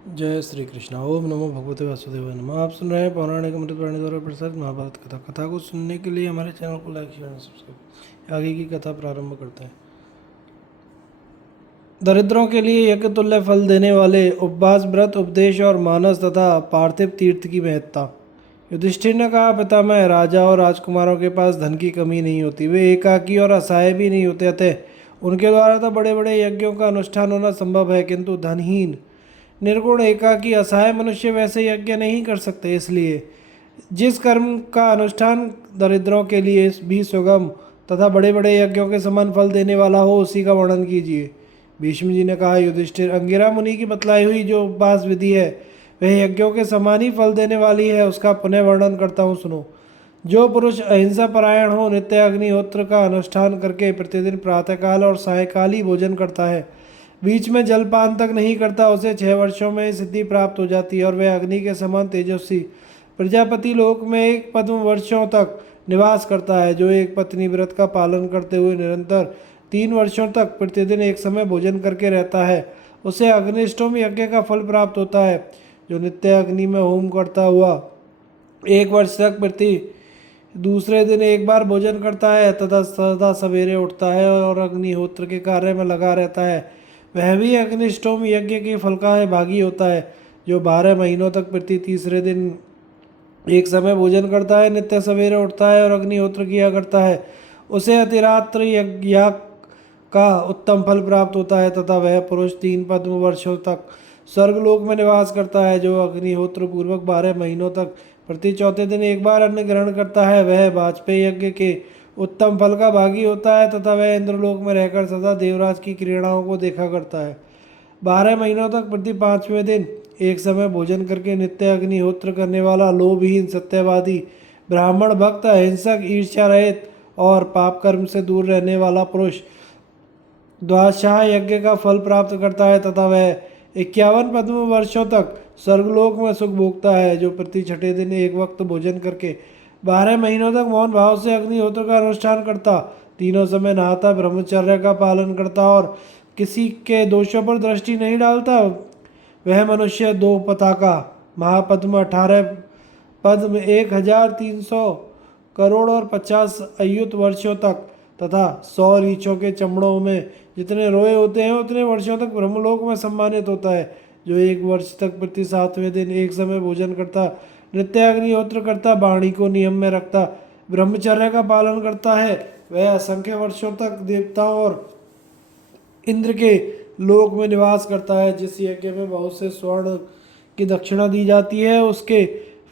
जय श्री कृष्ण। ओम नमो भगवते वासुदेवाय नमः। आप सुन रहे हैं पौराणिक अमृत वाणी द्वारा प्रसारित महाभारत कथा। कथा को सुनने के लिए हमारे चैनल को लाइक शेयर और सब्सक्राइब। आगे की कथा प्रारंभ करते हैं। दरिद्रों के लिए यज्ञ तुल्य फल देने वाले उपवास, व्रत, उपदेश और मानस तथा पार्थिव तीर्थ की महत्ता। युधिष्ठिर ने कहा, पितामह, राजा और राजकुमारों के पास धन की कमी नहीं होती। वे एकाकी और असहाय भी नहीं होते, अतः उनके द्वारा तो बड़े बड़े यज्ञों का अनुष्ठान होना संभव है, किंतु धनहीन, निर्गुण, एकाकी, असहाय मनुष्य वैसे यज्ञ नहीं कर सकते। इसलिए जिस कर्म का अनुष्ठान दरिद्रों के लिए भी सुगम तथा बड़े बड़े यज्ञों के समान फल देने वाला हो, उसी का वर्णन कीजिए। भीष्म जी ने कहा, युधिष्ठिर, अंगिरा मुनि की बतलाई हुई जो उपवास विधि है वह यज्ञों के समान ही फल देने वाली है। उसका पुनः वर्णन करता हूँ, सुनो। जो पुरुष अहिंसा परायण हो, नित्य अग्निहोत्र का अनुष्ठान करके प्रतिदिन प्रातःकाल और सायकाल ही भोजन करता है, बीच में जलपान तक नहीं करता, उसे 6 वर्षों में सिद्धि प्राप्त हो जाती है और वह अग्नि के समान तेजस्वी प्रजापति लोक में 1 पद्म वर्षों तक निवास करता है। जो एक पत्नी व्रत का पालन करते हुए निरंतर 3 वर्षों तक प्रतिदिन एक समय भोजन करके रहता है, उसे अग्निष्टोम यज्ञ का फल प्राप्त होता है। जो नित्य अग्नि में होम करता हुआ 1 वर्ष तक प्रति दूसरे दिन एक बार भोजन करता है तथा सदा सवेरे उठता है और अग्निहोत्र के कार्य में लगा रहता है, वह भी अग्निष्टोम यज्ञ के फल का भागी होता है। जो 12 महीनों तक प्रति तीसरे दिन एक समय भोजन करता है, नित्य सवेरे उठता है और अग्निहोत्र किया करता है, उसे अतिरात्र यज्ञ का उत्तम फल प्राप्त होता है तथा वह पुरुष 3 पद्म वर्षों तक स्वर्गलोक में निवास करता है। जो अग्निहोत्र पूर्वक 12 महीनों तक प्रति चौथे दिन एक बार अन्न ग्रहण करता है, वह वाजपेयी यज्ञ के उत्तम फल का भागी होता है तथा वह इंद्रलोक में रहकर सदा देवराज की क्रीड़ाओं को देखा करता है। 12 महीनों तक प्रति 5वें दिन एक समय भोजन करके नित्य अग्निहोत्र करने वाला, लोभहीन, सत्यवादी, ब्राह्मण भक्त, अहिंसक, ईर्ष्या रहित और पाप कर्म से दूर रहने वाला पुरुष द्वादशाह यज्ञ का फल प्राप्त करता है तथा वह 51 पद्म वर्षों तक स्वर्गलोक में सुख भोगता है। जो प्रति छठे दिन एक वक्त भोजन करके 12 महीनों तक मौन भाव से अग्निहोत्र का अनुष्ठान करता, तीनों समय नहाता, ब्रह्मचर्य का पालन करता और किसी के दोषों पर दृष्टि नहीं डालता, वह मनुष्य 2 पताका महापद्म, 18 पद्म, 1300 करोड़ और 50 अयुत वर्षों तक तथा 100 रीछों के चमड़ों में जितने रोए होते हैं उतने वर्षों तक ब्रह्मलोक में सम्मानित होता है। जो 1 वर्ष तक प्रति 7वें दिन एक समय भोजन करता, नित्य अग्निहोत्र करता, वाणी को नियम में रखता, ब्रह्मचर्य का पालन करता है, वह असंख्य वर्षों तक देवताओं और इंद्र के लोक में निवास करता है। जिस यज्ञ में बहुत से स्वर्ण की दक्षिणा दी जाती है, उसके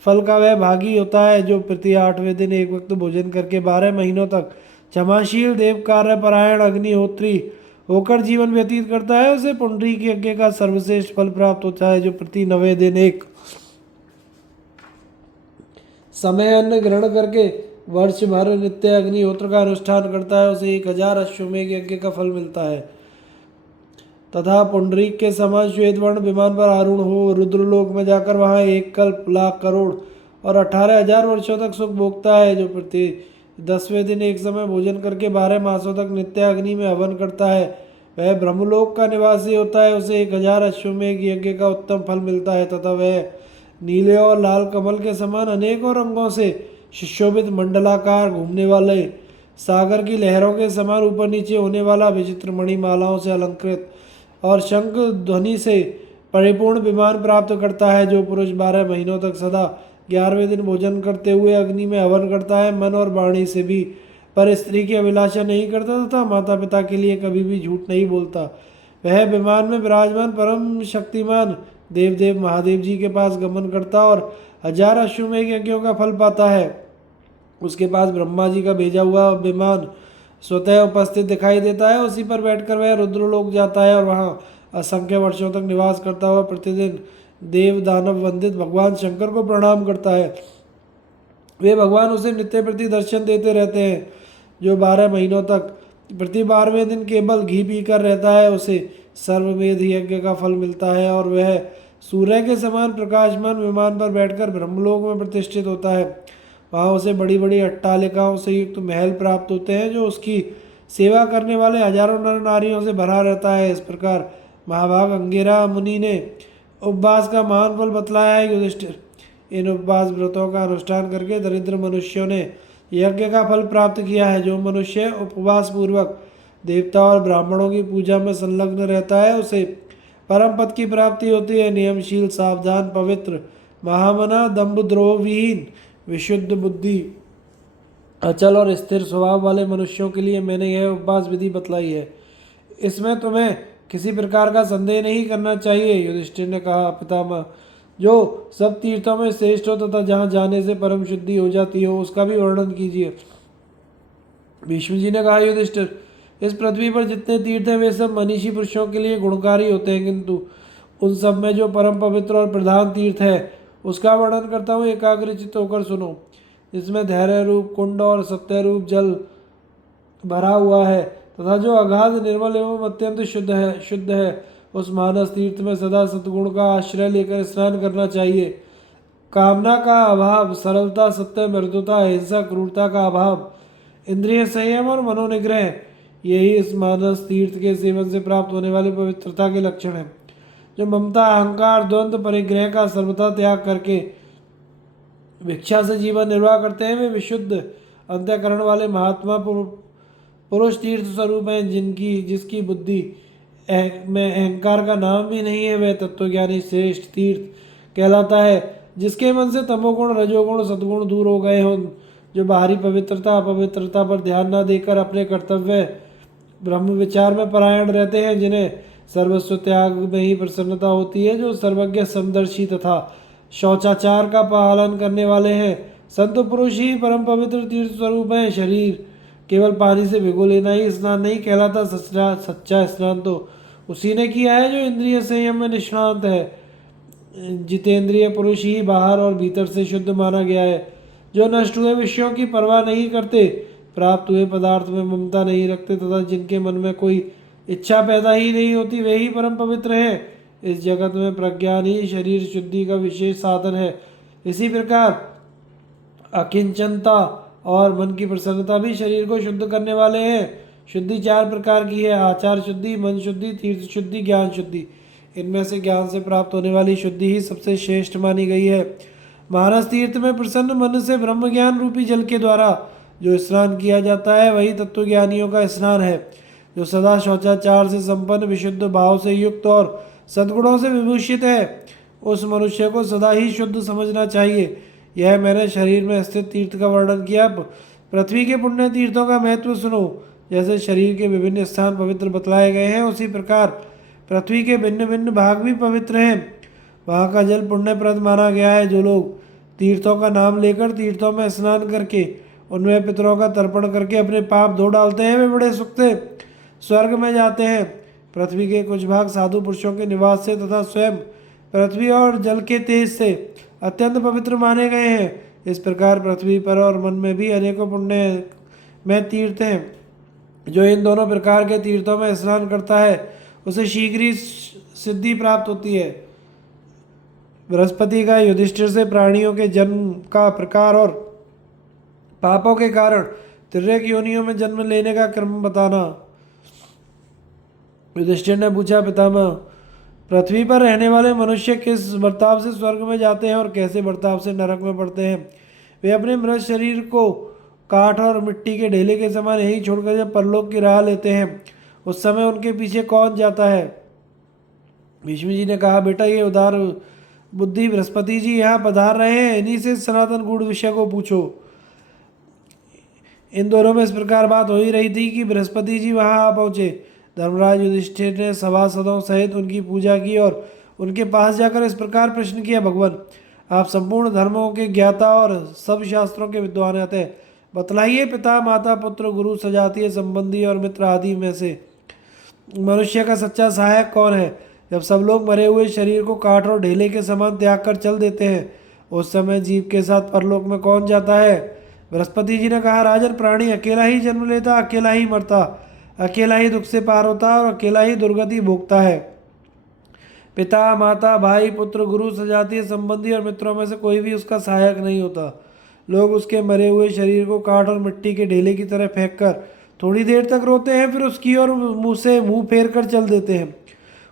फल का वह भागी होता है। जो प्रति 8वें दिन एक वक्त भोजन करके 12 महीनों तक क्षमाशील, देव कार्य परायण, अग्निहोत्री होकर जीवन व्यतीत करता है, उसे पुंडरीक यज्ञ का सर्वश्रेष्ठ फल प्राप्त होता है। जो प्रति 9वें दिन एक समय अन्न ग्रहण करके वर्ष भर नित्य अग्निहोत्र का अनुष्ठान करता है, उसे 1000 अश्वमेघ यज्ञ का फल मिलता है तथा पुंडरीक के समान श्वेत वर्ण विमान पर आरूढ़ हो रुद्रलोक में जाकर वहां 1 कल्प, लाख, करोड़ और 18,000 वर्षों तक सुख भोगता है। जो प्रति 10वें दिन एक समय भोजन करके 12 मासों तक नित्य अग्नि में हवन करता है, वह ब्रह्मलोक का निवासी होता है, उसे 1000 अश्वमेघ यज्ञ का उत्तम फल मिलता है तथा वह नीले और लाल कमल के समान अनेकों रंगों से सुशोभित, मंडलाकार, घूमने वाले, सागर की लहरों के समान ऊपर नीचे होने वाला, विचित्र मणिमालाओं से अलंकृत और शंख ध्वनि से परिपूर्ण विमान प्राप्त करता है। जो पुरुष 12 महीनों तक सदा 11वें दिन भोजन करते हुए अग्नि में हवन करता है, मन और वाणी से भी पर स्त्री की अभिलाषा नहीं करता तथा माता पिता के लिए कभी भी झूठ नहीं बोलता, वह विमान में विराजमान परम शक्तिमान देवदेव महादेव जी के पास गमन करता और 1000 अश्वमेघ यज्ञों का फल पाता है। उसके पास ब्रह्मा जी का भेजा हुआ विमान स्वतः उपस्थित दिखाई देता है, उसी पर बैठकर वह रुद्रलोक जाता है और वहाँ असंख्य वर्षों तक निवास करता हुआ प्रतिदिन देव दानव वंदित भगवान शंकर को प्रणाम करता है। वे भगवान उसे नित्य प्रति दर्शन देते रहते हैं। जो 12 महीनों तक प्रति 12वें दिन केवल घी पीकर रहता है, उसे सर्वमेध यज्ञ का फल मिलता है और वह सूर्य के समान प्रकाशमान विमान पर बैठकर ब्रह्मलोक में प्रतिष्ठित होता है। वहाँ उसे बड़ी बड़ी अट्टालिकाओं से युक्त महल प्राप्त होते हैं, जो उसकी सेवा करने वाले हजारों नर नारियों से भरा रहता है। इस प्रकार महाभाग अंगिरा मुनि ने उपवास का महान फल बतलाया है युधिष्ठिर। इन उपवास व्रतों का अनुष्ठान करके दरिद्र मनुष्यों ने यज्ञ का फल प्राप्त किया है। जो मनुष्य उपवास पूर्वक देवता और ब्राह्मणों की पूजा में संलग्न रहता है उसे परम पद की प्राप्ति होती है। नियमशील, सावधान, पवित्र, महामना, दम्भ द्रोह विहीन, विशुद्ध बुद्धि, अचल और स्थिर स्वभाव वाले मनुष्यों के लिए मैंने यह उपवास विधि बतलाई है। इसमें तुम्हें किसी प्रकार का संदेह नहीं करना चाहिए। युधिष्ठिर ने कहा, पितामह, जो सब तीर्थों में श्रेष्ठ हो तथा जहाँ जाने से परम शुद्धि हो जाती हो उसका भी वर्णन कीजिए। भीष्म जी ने कहा, युधिष्ठिर, इस पृथ्वी पर जितने तीर्थ हैं वे सब मनीषी पुरुषों के लिए गुणकारी होते हैं, किंतु उन सब में जो परम पवित्र और प्रधान तीर्थ है उसका वर्णन करता हूँ, एकाग्रचित्त होकर सुनो। जिसमें धैर्य रूप कुंड और सत्य रूप जल भरा हुआ है तथा जो अगाध, निर्मल एवं अत्यंत शुद्ध है उस मानस तीर्थ में सदा सद्गुण का आश्रय लेकर स्नान करना चाहिए। कामना का अभाव, सरलता, सत्य, मृदुता, हिंसा, क्रूरता का अभाव, इंद्रिय संयम और मनोनिग्रह, यही इस मानस तीर्थ के सेवन से प्राप्त होने वाली पवित्रता के लक्षण हैं। जो ममता, अहंकार, द्वंद्व, परिग्रह का सर्वथा त्याग करके भिक्षा से जीवन निर्वाह करते हैं वे विशुद्ध अंतःकरण वाले महात्मा पुरुष तीर्थ स्वरूप हैं। जिसकी बुद्धि में अहंकार का नाम भी नहीं है वह तत्वज्ञानी श्रेष्ठ तीर्थ कहलाता है। जिसके मन से तमोगुण, रजोगुण, सद्गुण दूर हो गए हों, जो बाहरी पवित्रता अपवित्रता पर ध्यान न देकर अपने कर्तव्य ब्रह्म विचार में परायण रहते हैं, जिन्हें सर्वस्व त्याग में ही प्रसन्नता होती है, जो सर्वज्ञ, समदर्शी तथा शौचाचार का पालन करने वाले हैं। संत पुरुष ही परम पवित्र तीर्थ स्वरूप हैं। शरीर केवल पानी से भिगो लेना ही स्नान नहीं कहलाता। सच्चा स्नान तो उसी ने किया है जो इंद्रिय संयम में निष्णांत है। जितेंद्रिय पुरुष ही बाहर और भीतर से शुद्ध माना गया है। जो नष्ट हुए विषयों की परवाह नहीं करते, प्राप्त हुए पदार्थ में ममता नहीं रखते तथा जिनके मन में कोई इच्छा पैदा ही नहीं होती, वे ही परम पवित्र हैं। इस जगत में प्रज्ञान ही शरीर शुद्धि का विशेष साधन है। इसी प्रकार अकिंचनता और मन की प्रसन्नता भी शरीर को शुद्ध करने वाले हैं। शुद्धि चार प्रकार की है: आचार शुद्धि, मन शुद्धि, तीर्थ शुद्धि, ज्ञान शुद्धि। इनमें से ज्ञान से प्राप्त होने वाली शुद्धि ही सबसे श्रेष्ठ मानी गई है। मानस तीर्थ में प्रसन्न मन से ब्रह्म ज्ञान रूपी जल के द्वारा जो स्नान किया जाता है वही तत्वज्ञानियों का स्नान है। जो सदा शौचाचार से संपन्न, विशुद्ध भाव से युक्त और सद्गुणों से विभूषित है, उस मनुष्य को सदा ही शुद्ध समझना चाहिए। यह मैंने शरीर में स्थित तीर्थ का वर्णन किया। पृथ्वी के पुण्य तीर्थों का महत्व सुनो। जैसे शरीर के विभिन्न स्थान पवित्र बतलाए गए हैं, उसी प्रकार पृथ्वी के भिन्न भिन्न भाग भी पवित्र हैं। वहाँ का जल पुण्यप्रद माना गया है। जो लोग तीर्थों का नाम लेकर तीर्थों में स्नान करके उनमें पितरों का तर्पण करके अपने पाप धो डालते हैं, वे बड़े सुख से स्वर्ग में जाते हैं। पृथ्वी के कुछ भाग साधु पुरुषों के निवास से तथा स्वयं पृथ्वी और जल के तेज से अत्यंत पवित्र माने गए हैं। इस प्रकार पृथ्वी पर और मन में भी अनेकों पुण्य में तीर्थ हैं। जो इन दोनों प्रकार के तीर्थों में स्नान करता है उसे शीघ्र ही सिद्धि प्राप्त होती है। बृहस्पति का युधिष्ठिर से प्राणियों के जन्म का प्रकार और पापों के कारण तिर्यक योनियों में जन्म लेने का क्रम बताना। युधिष्ठिर ने पूछा, पितामह, पृथ्वी पर रहने वाले मनुष्य किस बर्ताव से स्वर्ग में जाते हैं और कैसे बर्ताव से नरक में पड़ते हैं? वे अपने मृत शरीर को काठ और मिट्टी के ढेले के समान यही छोड़कर जब परलोक की राह लेते हैं, उस समय उनके पीछे कौन जाता है? भीष्म जी ने कहा, बेटा, ये उदार बुद्धि बृहस्पति जी यहाँ पधार रहे हैं, इन्हीं से सनातन गूढ़ विषय को पूछो। इन दोनों में इस प्रकार बात हो ही रही थी कि बृहस्पति जी वहाँ आ पहुँचे। धर्मराज युधिष्ठिर ने सभासदों सहित उनकी पूजा की और उनके पास जाकर इस प्रकार प्रश्न किया, भगवान, आप संपूर्ण धर्मों के ज्ञाता और सब शास्त्रों के विद्वान हैं, बतलाइए, पिता, माता, पुत्र, गुरु, सजातीय संबंधी और मित्र आदि में से मनुष्य का सच्चा सहायक कौन है? जब सब लोग मरे हुए शरीर को काठ और ढेले के समान त्याग कर चल देते हैं, उस समय जीव के साथ परलोक में कौन जाता है? बृहस्पति जी ने कहा, राजन, प्राणी अकेला ही जन्म लेता, अकेला ही मरता, अकेला ही दुख से पार होता और अकेला ही दुर्गति भोगता है। पिता, माता, भाई, पुत्र, गुरु, सजातीय संबंधी और मित्रों में से कोई भी उसका सहायक नहीं होता। लोग उसके मरे हुए शरीर को काठ और मिट्टी के ढेले की तरह फेंक कर थोड़ी देर तक रोते हैं, फिर उसकी ओर मुंह से मुंह फेर कर चल देते हैं।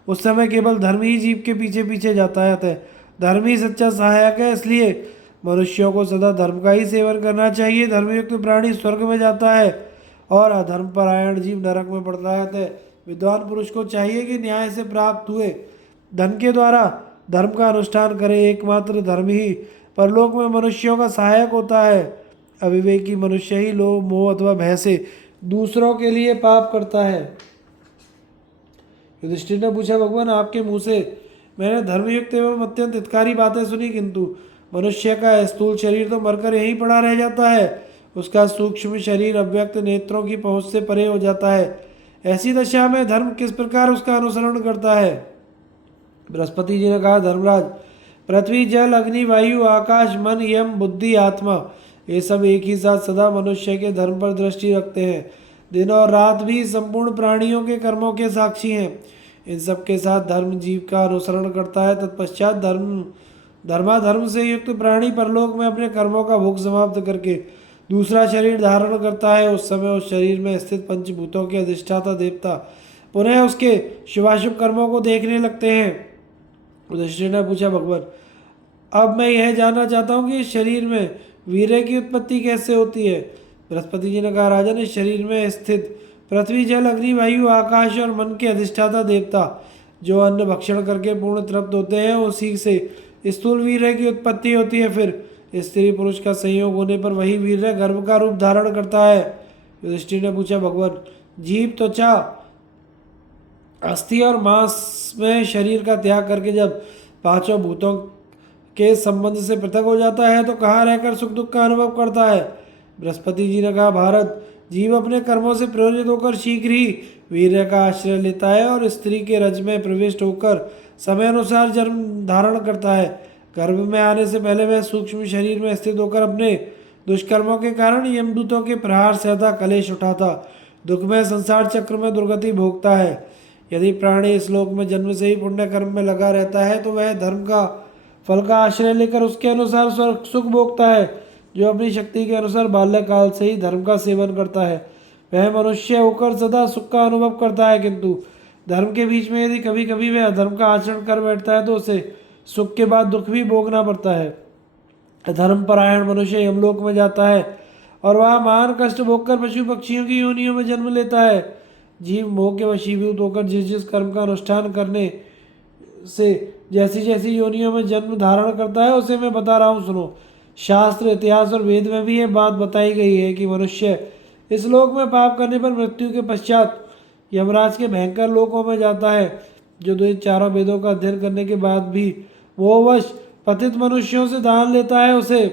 उस समय केवल धर्म ही जीव के पीछे पीछे यातायात है। धर्म ही सच्चा सहायक है, इसलिए मनुष्यों को सदा धर्म का ही सेवन करना चाहिए। धर्मयुक्त प्राणी स्वर्ग में जाता है और अधर्म परायण जीव नरक में पड़ता है। विद्वान पुरुष को चाहिए कि न्याय से प्राप्त हुए धन के द्वारा धर्म का अनुष्ठान करे। एकमात्र धर्म ही परलोक में मनुष्यों का सहायक होता है। अविवेकी मनुष्य ही लोभ मोह अथवा भय से दूसरों के लिए पाप करता है। युधिष्ठिर ने पूछा, भगवान आपके मुंह से मैंने धर्मयुक्त एवं अत्यंत हितकारी बातें सुनी, किंतु मनुष्य का स्थूल शरीर तो मरकर यहीं पड़ा रह जाता है। उसका सूक्ष्म शरीर अव्यक्त नेत्रों की पहुंच से परे हो जाता है। ऐसी दशा में धर्म किस प्रकार उसका अनुसरण करता है? बृहस्पति जी ने कहा, धर्मराज, पृथ्वी जल अग्नि वायु आकाश मन यम बुद्धि आत्मा, ये सब एक ही साथ सदा मनुष्य के धर्म पर दृष्टि रखते हैं। दिन और रात भी संपूर्ण प्राणियों के कर्मों के साक्षी हैं। इन सब के साथ धर्म जीव का अनुसरण करता है। तत्पश्चात धर्माधर्म से युक्त प्राणी परलोक में अपने कर्मों का भोग समाप्त करके दूसरा शरीर धारण करता है। उस समय उस शरीर में स्थित पंचभूतों के अधिष्ठाता देवता पुनः उसके शुभाशुभ कर्मों को देखने लगते हैं। युधिष्ठिर ने पूछा, भगवान, अब मैं यह जानना चाहता हूँ कि इस शरीर में वीर्य की उत्पत्ति कैसे होती है? बृहस्पति जी ने कहा, राजन, इस शरीर में स्थित पृथ्वी जल अग्नि वायु आकाश और मन के अधिष्ठाता देवता जो अन्न भक्षण करके पूर्ण तृप्त होते हैं, उसी से स्थूल वीर्य की उत्पत्ति होती है। फिर स्त्री पुरुष का संयोग होने पर वही वीर्य गर्भ का रूप धारण करता है। युधिष्ठिर ने पूछा, भगवान, जीव त्वचा अस्थि और मांस में शरीर का त्याग करके जब पांचों भूतों के संबंध से पृथक हो जाता है तो कहाँ रहकर सुख दुख का अनुभव करता है? बृहस्पति जी ने कहा, भारत, जीव अपने कर्मों से प्रेरित होकर शीघ्र ही वीर्य का आश्रय लेता है और स्त्री के रज में प्रविष्ट होकर समय अनुसार जन्म धारण करता है। गर्भ में आने से पहले वह सूक्ष्म शरीर में स्थित होकर अपने दुष्कर्मों के कारण यमदूतों के प्रहार सहता, कलेश उठाता, दुखमय संसार चक्र में दुर्गति भोगता है। यदि प्राणी इस लोक में जन्म से ही पुण्य कर्म में लगा रहता है तो वह धर्म का फल का आश्रय लेकर उसके अनुसार सुख भोगता है। जो अपनी शक्ति के अनुसार बाल्यकाल से ही धर्म का सेवन करता है वह मनुष्य होकर सदा सुख का अनुभव करता है, किंतु धर्म के बीच में यदि कभी कभी वह अधर्म का आचरण कर बैठता है तो उसे सुख के बाद दुख भी भोगना पड़ता है। धर्म परायण मनुष्य यमलोक में जाता है और वहाँ महान कष्ट भोगकर पशु पक्षियों की योनियों में जन्म लेता है। जीव मोह के वशीभूत होकर जिस जिस कर्म का अनुष्ठान करने से जैसी जैसी योनियों में जन्म धारण करता है उसे मैं बता रहा हूँ, सुनो। शास्त्र, इतिहास और वेद में भी यह बात बताई गई है कि मनुष्य इस लोक में पाप करने पर मृत्यु के पश्चात यमराज के भयंकर लोकों में जाता है। जो दो चारों वेदों का अध्ययन करने के बाद भी मोहवश पतित मनुष्यों से दान लेता है उसे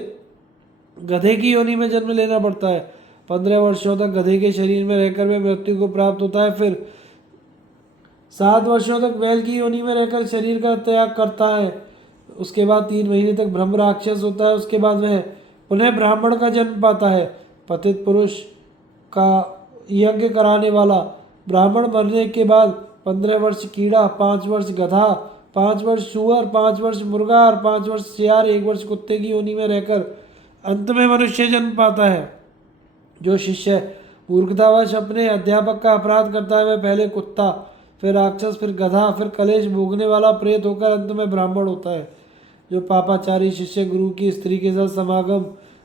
गधे की योनि में जन्म लेना पड़ता है। 15 वर्षों तक गधे के शरीर में रहकर वह मृत्यु को प्राप्त होता है। फिर 7 वर्षों तक बैल की योनि में रहकर शरीर का त्याग करता है। उसके बाद 3 महीने तक ब्रह्म राक्षस होता है। उसके बाद वह पुनः ब्राह्मण का जन्म पाता है। पतित पुरुष का यज्ञ कराने वाला ब्राह्मण मरने के बाद 15 वर्ष कीड़ा, 5 वर्ष गधा, 5 वर्ष सुअर, 5 वर्ष मुर्गा और 5 वर्ष सियार, 1 वर्ष कुत्ते की योनि में रहकर अंत में मनुष्य जन्म पाता है। जो शिष्य मूर्खतावश अपने अध्यापक का अपराध करता है वह पहले कुत्ता, फिर राक्षस, फिर गधा, फिर कलेश भोगने वाला प्रेत होकर अंत में ब्राह्मण होता है। जो पापाचारी शिष्य गुरु की स्त्री के साथ समागम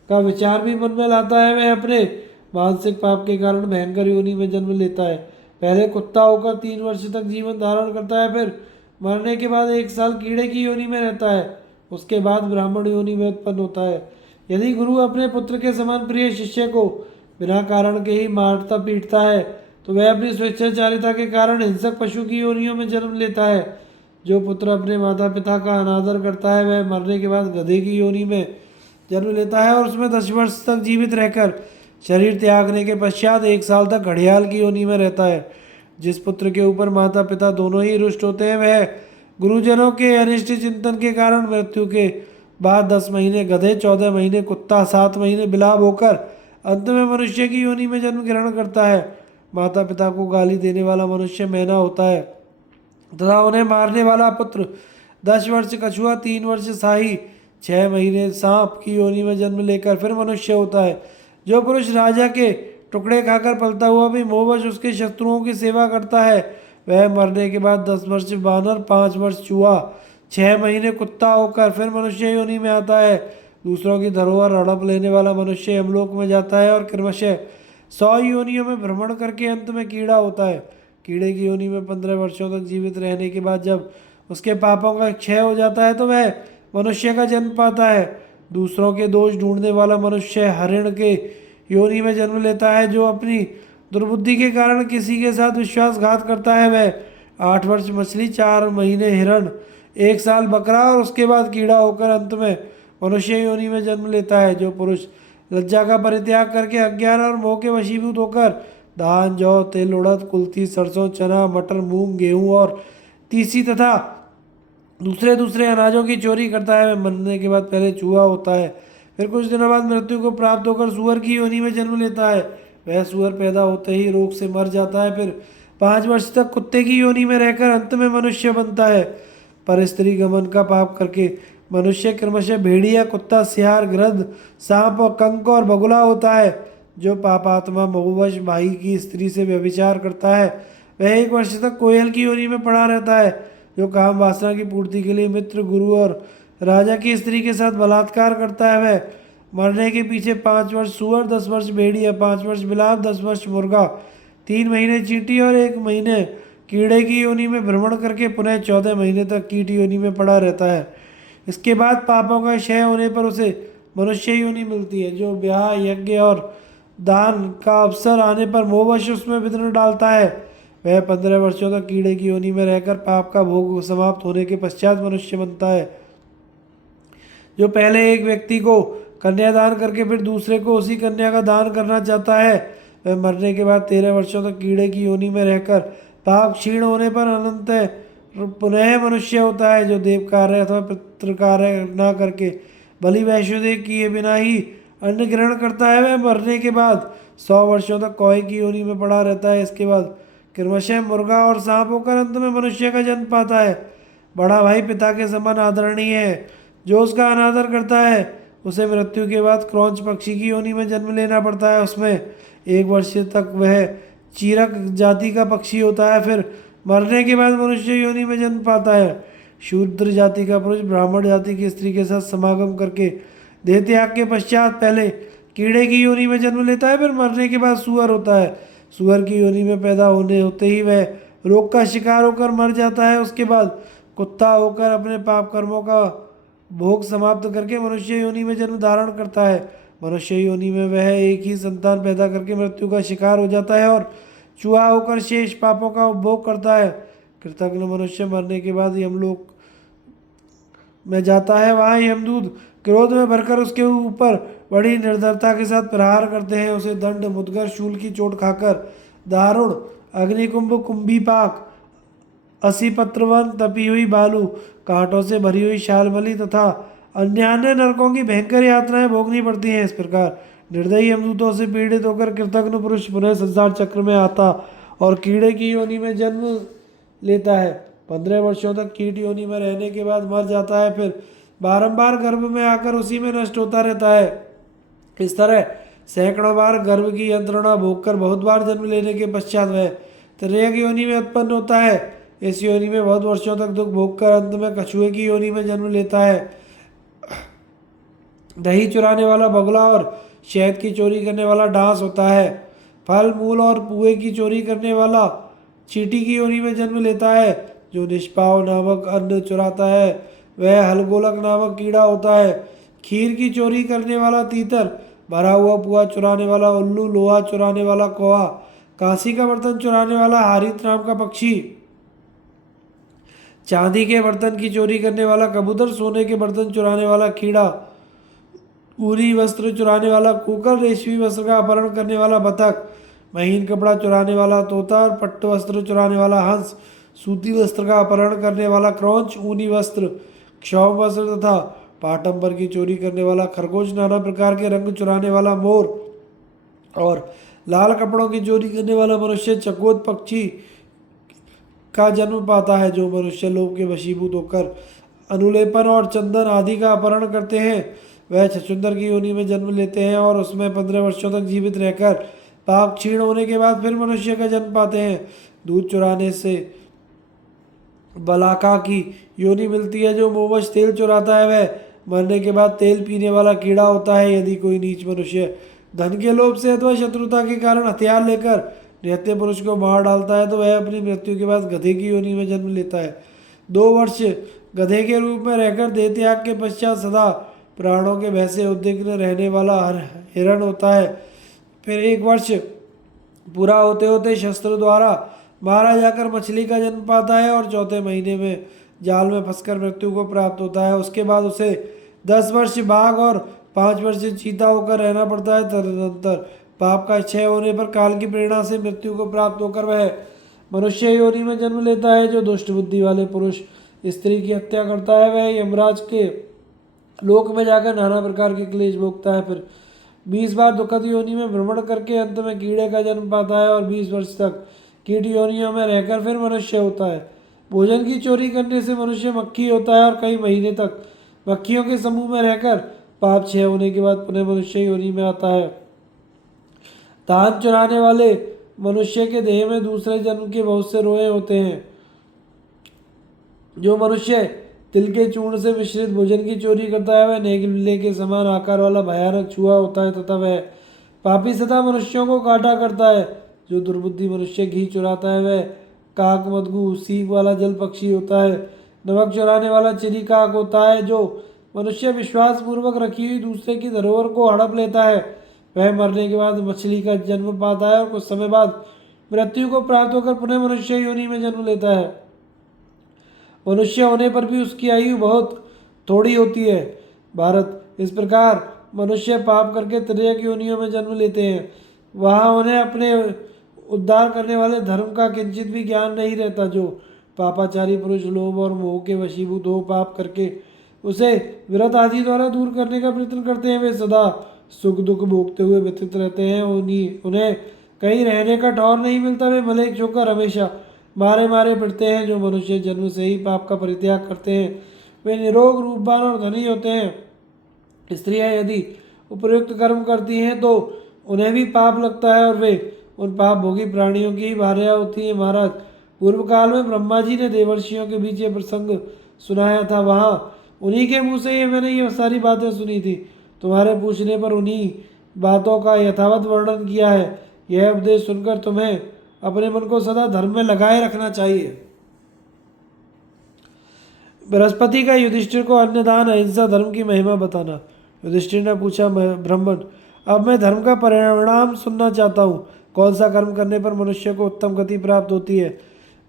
का विचार भी मन में लाता है वह अपने मानसिक पाप के कारण भयंकर योनि में जन्म लेता है। पहले कुत्ता होकर 3 वर्ष तक जीवन धारण करता है, फिर मरने के बाद 1 साल कीड़े की योनि में रहता है। उसके बाद ब्राह्मण योनि में उत्पन्न होता है। यदि गुरु अपने पुत्र के समान प्रिय शिष्य को बिना कारण के ही मारता पीटता है तो वह अपनी स्वेच्छाचारिता के कारण हिंसक पशु की योनियों में जन्म लेता है। जो पुत्र अपने माता पिता का अनादर करता है वह मरने के बाद गधे की योनि में जन्म लेता है और उसमें 10 वर्ष तक जीवित रहकर शरीर त्यागने के पश्चात 1 साल तक घड़ियाल की योनि में रहता है। जिस पुत्र के ऊपर माता पिता दोनों ही रुष्ट होते हैं वह गुरुजनों के अनिष्ट चिंतन के कारण मृत्यु के बाद 10 महीने गधे, 14 महीने कुत्ता, 7 महीने बिलाव होकर अंत में मनुष्य की योनि में जन्म ग्रहण करता है। माता पिता को गाली देने वाला मनुष्य मैना होता है तथा उन्हें मारने वाला पुत्र 10 वर्ष कछुआ, 3 वर्ष साही, 6 महीने सांप की योनि में जन्म लेकर फिर मनुष्य होता है। जो पुरुष राजा के टुकड़े खाकर पलता हुआ भी मोहवश उसके शत्रुओं की सेवा करता है वह मरने के बाद 10 वर्ष बानर, 5 वर्ष चूहा, 6 महीने कुत्ता होकर फिर मनुष्य योनि में आता है। दूसरों की धरोहर हड़प लेने वाला मनुष्य यमलोक में जाता है और क्रमशः 100 योनियों में भ्रमण करके अंत में कीड़ा होता है। कीड़े की योनि में 15 वर्षों तक जीवित रहने के बाद जब उसके पापों का क्षय हो जाता है तो वह मनुष्य का जन्म पाता है। दूसरों के दोष ढूंढने वाला मनुष्य हरिण के योनि में जन्म लेता है। जो अपनी दुर्बुद्धि के कारण किसी के साथ विश्वासघात करता है वह 8 वर्ष मछली, 4 महीने हिरण, 1 साल बकरा और उसके बाद कीड़ा होकर अंत में मनुष्य योनि में जन्म लेता है। जो पुरुष लज्जा का परित्याग करके अज्ञान और मोह के वशीभूत होकर धान, जौ, तिल, उड़द, कुल्थी, सरसों, चना, मटर, मूंग, गेहूं और तीसी तथा दूसरे दूसरे अनाजों की चोरी करता है वह मरने के बाद पहले चूहा होता है। फिर कुछ दिनों बाद मृत्यु को प्राप्त होकर सूअर की योनि में जन्म लेता है। वह सूअर पैदा होते ही रोग से मर जाता है। फिर 5 वर्ष तक कुत्ते की योनि में रहकर अंत में मनुष्य बनता है। पर स्त्री गमन का पाप करके मनुष्य क्रमशः भेड़िया, कुत्ता, सियार, गृध्र, सांप और कंक और बगुला होता है। जो पापात्मा बहुवश भाई की स्त्री से व्यभिचार करता है वह 1 वर्ष तक कोयल की योनि में पड़ा रहता है। जो काम वासना की पूर्ति के लिए मित्र, गुरु और राजा की स्त्री के साथ बलात्कार करता है वह मरने के पीछे 5 वर्ष सूअर, 10 वर्ष भेड़िया, 5 वर्ष बिलाव, 10 वर्ष मुर्गा, 3 महीने चींटी और 1 महीने कीड़े की योनि में भ्रमण करके पुनः 14 महीने तक कीट योनि में पड़ा रहता है। इसके बाद पापों का क्षय होने पर उसे मनुष्य योनि मिलती है। जो ब्याह, यज्ञ और दान का अवसर आने पर मोहवश उसमें विघ्न डालता है वह 15 वर्षों तक कीड़े की योनि में रहकर पाप का भोग समाप्त होने के पश्चात मनुष्य बनता है। जो पहले एक व्यक्ति को कन्यादान करके फिर दूसरे को उसी कन्या का दान करना चाहता है वह मरने के बाद 13 वर्षों तक कीड़े की योनि में रहकर पाप क्षीण होने पर अनंत पुनः मनुष्य होता है। जो देव कार्य अथवा पितृ कार्य न करके बलि वैश्वदेव किए बिना ही अन्न ग्रहण करता है वह मरने के बाद 100 वर्षों तक कौए की योनि में पड़ा रहता है। इसके बाद क्रमशः मुर्गा और सांप होकर अंत में मनुष्य का जन्म पाता है। बड़ा भाई पिता के समान आदरणीय है। जो उसका अनादर करता है उसे मृत्यु के बाद क्रौंच पक्षी की योनि में जन्म लेना पड़ता है। उसमें 1 वर्ष तक वह चीरक जाति का पक्षी होता है। फिर मरने के बाद मनुष्य योनि में जन्म पाता है। शूद्र जाति का पुरुष ब्राह्मण जाति की स्त्री के साथ समागम करके देह त्याग के पश्चात पहले कीड़े की योनि में जन्म लेता है। फिर मरने के बाद सूअर होता है। सूअर की योनि में पैदा होने होते ही वह रोग का शिकार होकर मर जाता है। उसके बाद कुत्ता होकर अपने पाप कर्मों का भोग समाप्त करके मनुष्य योनि में जन्म धारण करता है। मनुष्य योनि में वह एक ही संतान पैदा करके मृत्यु का शिकार हो जाता है और चूहा होकर शेष पापों का उपभोग करता है। कृतज्ञ मनुष्य मरने के बाद यमलोक में जाता है। वहाँ यमदूत क्रोध में भरकर उसके ऊपर बड़ी निर्दयता के साथ प्रहार करते हैं। उसे दंड, मुदगर, शूल की चोट खाकर दारुण, अग्निकुंभ, कुंभीपाक, असीपत्रवन, तपी हुई बालू, कांटों से भरी हुई शालमली तथा अन्य नरकों की भयंकर यातनाएं भोगनी पड़ती हैं। इस प्रकार निर्दयी यमदूतों से पीड़ित होकर कृतज्ञ पुरुष पुनः संसार चक्र में आता और कीड़े की योनि में जन्म लेता है। 15 वर्षों तक कीट योनि में रहने के बाद मर जाता है। फिर बारंबार गर्भ में आकर उसी में नष्ट होता रहता है। इस तरह सैकड़ों बार गर्भ की यंत्रणा भोगकर बहुत बार जन्म लेने के पश्चात वह तिर्यक योनि में उत्पन्न होता है। इस योनि में बहुत वर्षों तक दुख भोगकर अंत में कछुए की योनि में जन्म लेता है। दही चुराने वाला बगुला और शहद की चोरी करने वाला डांस होता है। फल, मूल और पुए की चोरी करने वाला चींटी की योनि में जन्म लेता है। जो निष्पाव नामक अन्न चुराता है वह हलगोलक नामक कीड़ा होता है। खीर की चोरी करने वाला तीतर, भरा हुआ पुआ चुराने वाला उल्लू, लोहा चुराने वाला कौआ, कांसी का बर्तन चुराने वाला हारित नाम का पक्षी, चांदी के बर्तन की चोरी करने वाला कबूतर, सोने के बर्तन चुराने वाला कीड़ा, ऊनी वस्त्र चुराने वाला कुकर, रेशमी वस्त्र का अपहरण करने वाला बतख, महीन कपड़ा चुराने वाला तोता और पट्ट वस्त्र चुराने वाला हंस, सूती वस्त्र का अपहरण करने वाला क्रौंच, ऊनी वस्त्र, क्षौम वस्त्र तथा पाटंबर की चोरी करने वाला खरगोश, नाना प्रकार के रंग चुराने वाला मोर और लाल कपड़ों की चोरी करने वाला मनुष्य चकोत पक्षी का जन्म पाता है। जो मनुष्य लोभ के वशीभूत होकर अनुलेपन और चंदन आदि का अपहरण करते हैं वह छछूंदर की योनि में जन्म लेते हैं और उसमें 15 वर्षों तक जीवित रहकर पाप क्षीण होने के बाद फिर मनुष्य का जन्म पाते हैं। दूध चुराने से बलाका की योनि मिलती है। जो मोवश तेल चुराता है वह मरने के बाद तेल पीने वाला कीड़ा होता है। यदि कोई नीच मनुष्य धन के लोभ से अथवा शत्रुता के कारण हथियार लेकर निहत्थे पुरुष को मार डालता है तो वह अपनी मृत्यु के बाद गधे की योनि में जन्म लेता है। 2 वर्ष गधे के रूप में रहकर देह त्याग के पश्चात सदा प्राणों के भय से उद्विग्न रहने वाला हिरण होता है। फिर 1 वर्ष पूरा होते होते शस्त्र द्वारा मारा जाकर मछली का जन्म पाता है और चौथे महीने में जाल में फंसकर मृत्यु को प्राप्त होता है। उसके बाद उसे 10 वर्ष बाघ और 5 वर्ष चीता होकर रहना पड़ता है। तदनंतर पाप का क्षय होने पर काल की प्रेरणा से मृत्यु को प्राप्त होकर वह मनुष्य योनि में जन्म लेता है। जो दुष्ट बुद्धि वाले पुरुष स्त्री की हत्या करता है वह यमराज के लोक में जाकर नाना प्रकार के क्लेश भोगता है। फिर 20 बार दुखद योनि में भ्रमण करके अंत में कीड़े का जन्म पाता है और 20 वर्ष तक कीट योनियों में रहकर फिर मनुष्य होता है। भोजन की चोरी करने से मनुष्य मक्खी होता है और कई महीने तक मक्खियों के समूह में रहकर पाप क्षय होने के बाद पुनः मनुष्य योनि में आता है। धान चुराने वाले मनुष्य के देह में दूसरे जन्म के बहुत से रोए होते हैं। जो मनुष्य तिल के चूर्ण से मिश्रित भोजन की चोरी करता है वह नेगले के समान आकार वाला भयानक छुआ होता है तथा वह पापी सदा मनुष्यों को काटा करता है। जो दुर्बुद्धि मनुष्य घी चुराता है वह काक मदगु सींग वाला जल पक्षी होता है। नमक चुराने वाला चिरी काक होता है। जो मनुष्य विश्वास पूर्वक रखी हुई दूसरे की धरोहर को हड़प लेता है वह मरने के बाद मछली का जन्म पाता है और कुछ समय बाद मृत्यु को प्राप्त होकर पुनः मनुष्य योनि में जन्म लेता है। मनुष्य होने पर भी उसकी आयु बहुत थोड़ी होती है। भारत, इस प्रकार मनुष्य पाप करके तिर्यक योनियों में जन्म लेते हैं। वहाँ उन्हें अपने उद्धार करने वाले धर्म का किंचित भी ज्ञान नहीं रहता। जो पापाचारी पुरुष लोभ और मोह के वशीभूत हो पाप करके उसे व्रत आदि द्वारा दूर करने का प्रयत्न करते हैं वे सदा सुख दुख भोगते हुए व्यतीत रहते हैं। उन्हें कहीं रहने का ठौर नहीं मिलता। वे मलेच्छ होकर हमेशा मारे मारे फिरते हैं। जो मनुष्य जन्म से ही पाप का परित्याग करते हैं वे निरोग रूपवान और धनी होते हैं। स्त्रियां यदि उपयुक्त कर्म करती हैं तो उन्हें भी पाप लगता है और वे उन पाप भोगी प्राणियों की ही भार्या होती है। महाराज, पूर्व काल में ब्रह्मा जी ने देवर्षियों के बीच ये प्रसंग सुनाया था। वहाँ उन्हीं के मुँह से मैंने ये सारी बातें सुनी थी। तुम्हारे पूछने पर उन्हीं बातों का यथावत वर्णन किया है। यह उपदेश सुनकर तुम्हें अपने मन को सदा धर्म में लगाए रखना चाहिए। बृहस्पति का युधिष्ठिर को अन्नदान अहिंसा धर्म की महिमा बताना। युधिष्ठिर ने पूछा, ब्राह्मण, अब मैं धर्म का परिणाम सुनना चाहता हूँ। कौन सा कर्म करने पर मनुष्य को उत्तम गति प्राप्त होती है?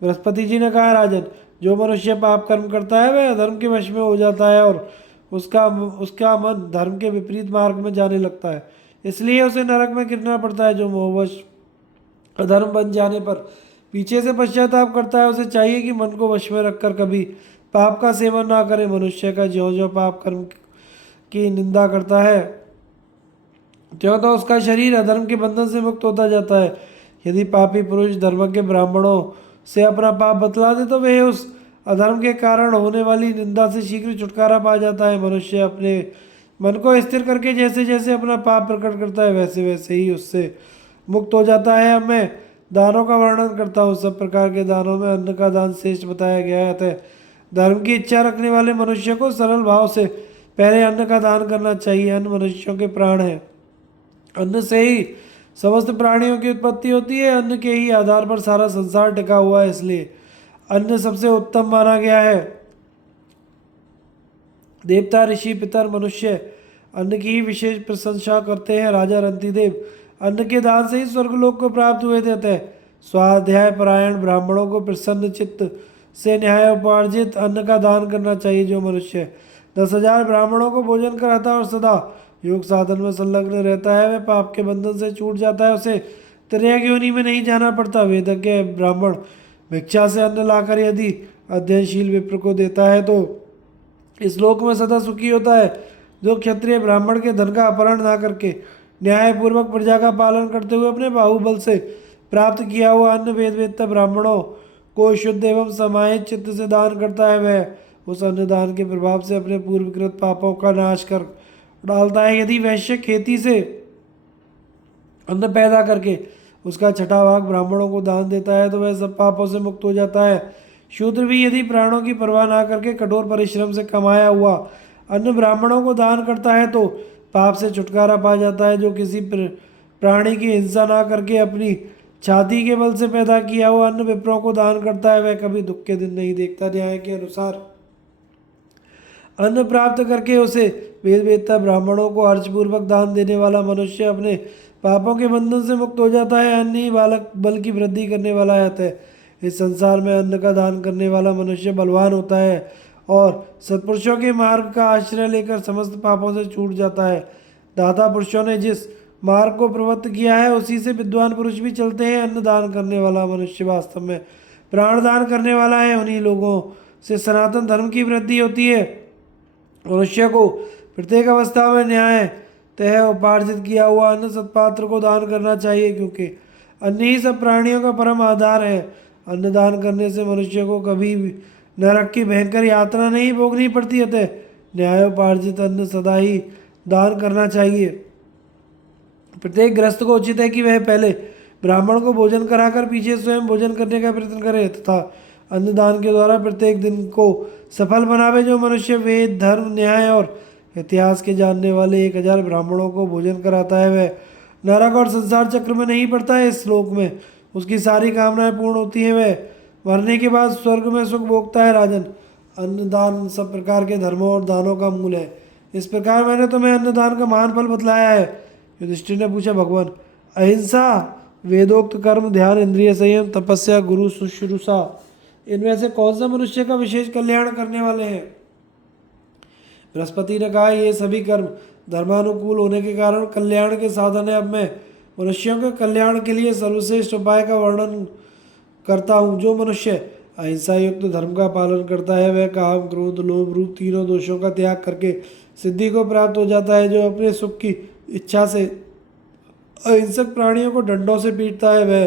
बृहस्पति जी ने कहा, राजन, जो मनुष्य पाप कर्म करता है वह अधर्म के वश में हो जाता है और उसका मन धर्म के विपरीत मार्ग में जाने लगता है। इसलिए उसे नरक में गिरना पड़ता है। जो मोहवश अधर्म बन जाने पर पीछे से पश्चाताप करता है उसे चाहिए कि मन को वश में रखकर कभी पाप का सेवन ना करे। मनुष्य का ज्यों ज्यों पाप कर्म की निंदा करता है त्यों तो उसका शरीर अधर्म के बंधन से मुक्त होता जाता है। यदि पापी पुरुष धर्म के ब्राह्मणों से अपना पाप बतला दे तो वह उस अधर्म के कारण होने वाली निंदा से शीघ्र छुटकारा पा जाता है। मनुष्य अपने मन को स्थिर करके जैसे जैसे अपना पाप प्रकट करता है वैसे वैसे ही उससे मुक्त हो जाता है। अब मैं दानों का वर्णन करता हूँ। सब प्रकार के दानों में अन्न का दान श्रेष्ठ बताया गया है। अतः धर्म की इच्छा रखने वाले मनुष्य को सरल भाव से पहले अन्न का दान करना चाहिए। अन्न मनुष्यों के प्राण है। अन्न से ही समस्त प्राणियों की उत्पत्ति होती है। अन्न के ही आधार पर सारा संसार टिका हुआ है, इसलिए अन्न सबसे उत्तम माना गया है। देवता, ऋषि, पितर, मनुष्य अन्न की ही विशेष प्रशंसा करते हैं। राजा रंतिदेव अन्न के दान से ही स्वर्गलोक को प्राप्त हुए थे। अतः स्वाध्याय परायण ब्राह्मणों को प्रसन्न चित्त से न्याय उपार्जित अन्न का दान करना चाहिए। जो मनुष्य 10,000 ब्राह्मणों को भोजन कराता है और सदा योग साधन में संलग्न रहता है वह पाप के बंधन से छूट जाता है। उसे तिर्यक योनि में नहीं जाना पड़ता। वेदज्ञ ब्राह्मण भिक्षा से अन्न लाकर यदि अध्ययनशील विप्र को देता है तो इस लोक में सदा सुखी होता है। जो क्षत्रिय ब्राह्मण के धन का अपहरण ना करके न्यायपूर्वक प्रजा का पालन करते हुए अपने बाहुबल से प्राप्त किया हुआ अन्न वेद वेदता ब्राह्मणों को शुद्ध एवं समाहित चित्त से दान करता है वह उस अन्नदान के प्रभाव से अपने पूर्वकृत पापों का नाश कर डालता है। यदि वैश्य खेती से अन्न पैदा करके उसका छठा भाग ब्राह्मणों को दान देता है तो वह सब पापों से मुक्त हो जाता है। शूद्र भी यदि प्राणों की परवाह ना करके कठोर परिश्रम से कमाया हुआ अन्न ब्राह्मणों को दान करता है तो पाप से छुटकारा पा जाता है। जो किसी प्राणी की हिंसा ना करके अपनी छाती के बल से पैदा किया हुआ अन्न विप्रों को दान करता है वह कभी दुख के दिन नहीं देखता। न्याय के अनुसार अन्न प्राप्त करके उसे वेद वेदता ब्राह्मणों को हर्षपूर्वक दान देने वाला मनुष्य अपने पापों के बंधन से मुक्त हो जाता है। अन्न ही बालक बल की वृद्धि करने वाला है। इस संसार में अन्न का दान करने वाला मनुष्य बलवान होता है और सत्पुरुषों के मार्ग का आश्रय लेकर समस्त पापों से छूट जाता है। दाता पुरुषों ने जिस मार्ग को प्रवृत्त किया है उसी से विद्वान पुरुष भी चलते हैं। अन्न दान करने वाला मनुष्य वास्तव में प्राण दान करने वाला है। उन्हीं लोगों से सनातन धर्म की वृद्धि होती है। मनुष्य को प्रत्येक अवस्था में न्याय तय उपार्जित किया हुआ अन्न सत्पात्र को दान करना चाहिए क्योंकि अन्न ही सब प्राणियों का परम आधार है। अन्न दान करने से मनुष्य को कभी भी नरक की भयंकर यात्रा नहीं भोगनी पड़ती। अतः न्यायोपार्जित अन्न सदा ही दान करना चाहिए। प्रत्येक गृहस्थ को उचित है कि वह पहले ब्राह्मण को भोजन कराकर पीछे स्वयं भोजन करने का प्रयत्न करे तथा अन्नदान के द्वारा प्रत्येक दिन को सफल बनावे। जो मनुष्य वेद धर्म न्याय और इतिहास के जानने वाले 1000 ब्राह्मणों को भोजन कराता है वह नरक और संसार चक्र में नहीं पड़ता है। इस श्लोक में उसकी सारी कामनाएं पूर्ण होती हैं। वह मरने के बाद स्वर्ग में सुख भोगता है। राजन, अन्नदान सब प्रकार के धर्मों और दानों का मूल है। इस प्रकार मैंने तुम्हें अन्नदान का महान फल बतलाया है। युधिष्ठिर ने पूछा, भगवान, अहिंसा, वेदोक्त कर्म, ध्यान, इंद्रिय संयम, तपस्या, गुरु शुश्रूषा, इनमें से कौन सा मनुष्य का विशेष कल्याण करने वाले हैं? बृहस्पति ने कहा, ये सभी कर्म धर्मानुकूल होने के कारण कल्याण के साधन है। अब मैं मनुष्यों के कल्याण के लिए सर्वश्रेष्ठ उपाय का वर्णन करता हूँ। जो मनुष्य अहिंसा युक्त धर्म का पालन करता है वह काम क्रोध लोभ रूप तीनों दोषों का त्याग करके सिद्धि को प्राप्त हो जाता है। जो अपने सुख की इच्छा से अहिंसक प्राणियों को डंडों से पीटता है वह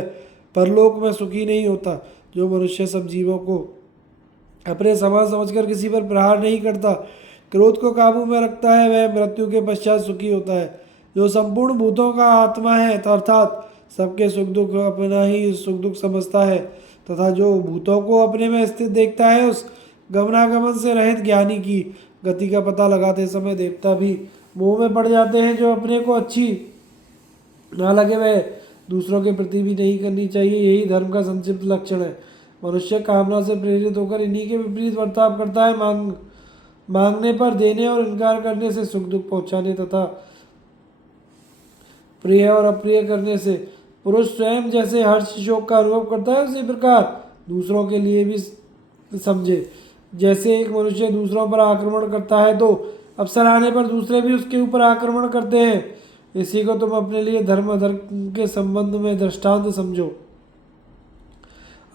परलोक में सुखी नहीं होता। जो मनुष्य सब जीवों को अपने समान समझकर किसी पर प्रहार नहीं करता, क्रोध को काबू में रखता है, वह मृत्यु के पश्चात सुखी होता है। जो संपूर्ण भूतों का आत्मा है अर्थात सबके सुख दुख अपना ही सुख दुख समझता है तथा जो भूतों को अपने में स्थित देखता है, उस गमनागमन से रहित ज्ञानी की गति का पता लगाते समय देवता भी मोह में पड़ जाते हैं। जो अपने को अच्छी ना लगे वह दूसरों के प्रति भी नहीं करनी चाहिए। यही धर्म का संक्षिप्त लक्षण है। मनुष्य कामना से प्रेरित होकर इन्हीं के विपरीत बर्ताव करता है। मांगने पर देने और इनकार करने से सुख दुख पहुंचाने तथा प्रिय और अप्रिय करने से पुरुष स्वयं जैसे हर्ष शोक का अनुभव करता है उसी प्रकार दूसरों के लिए भी समझे। जैसे एक मनुष्य दूसरों पर आक्रमण करता है तो अवसर आने पर दूसरे भी उसके ऊपर आक्रमण करते हैं। इसी को तुम अपने लिए धर्म अधर्म के संबंध में दृष्टांत समझो।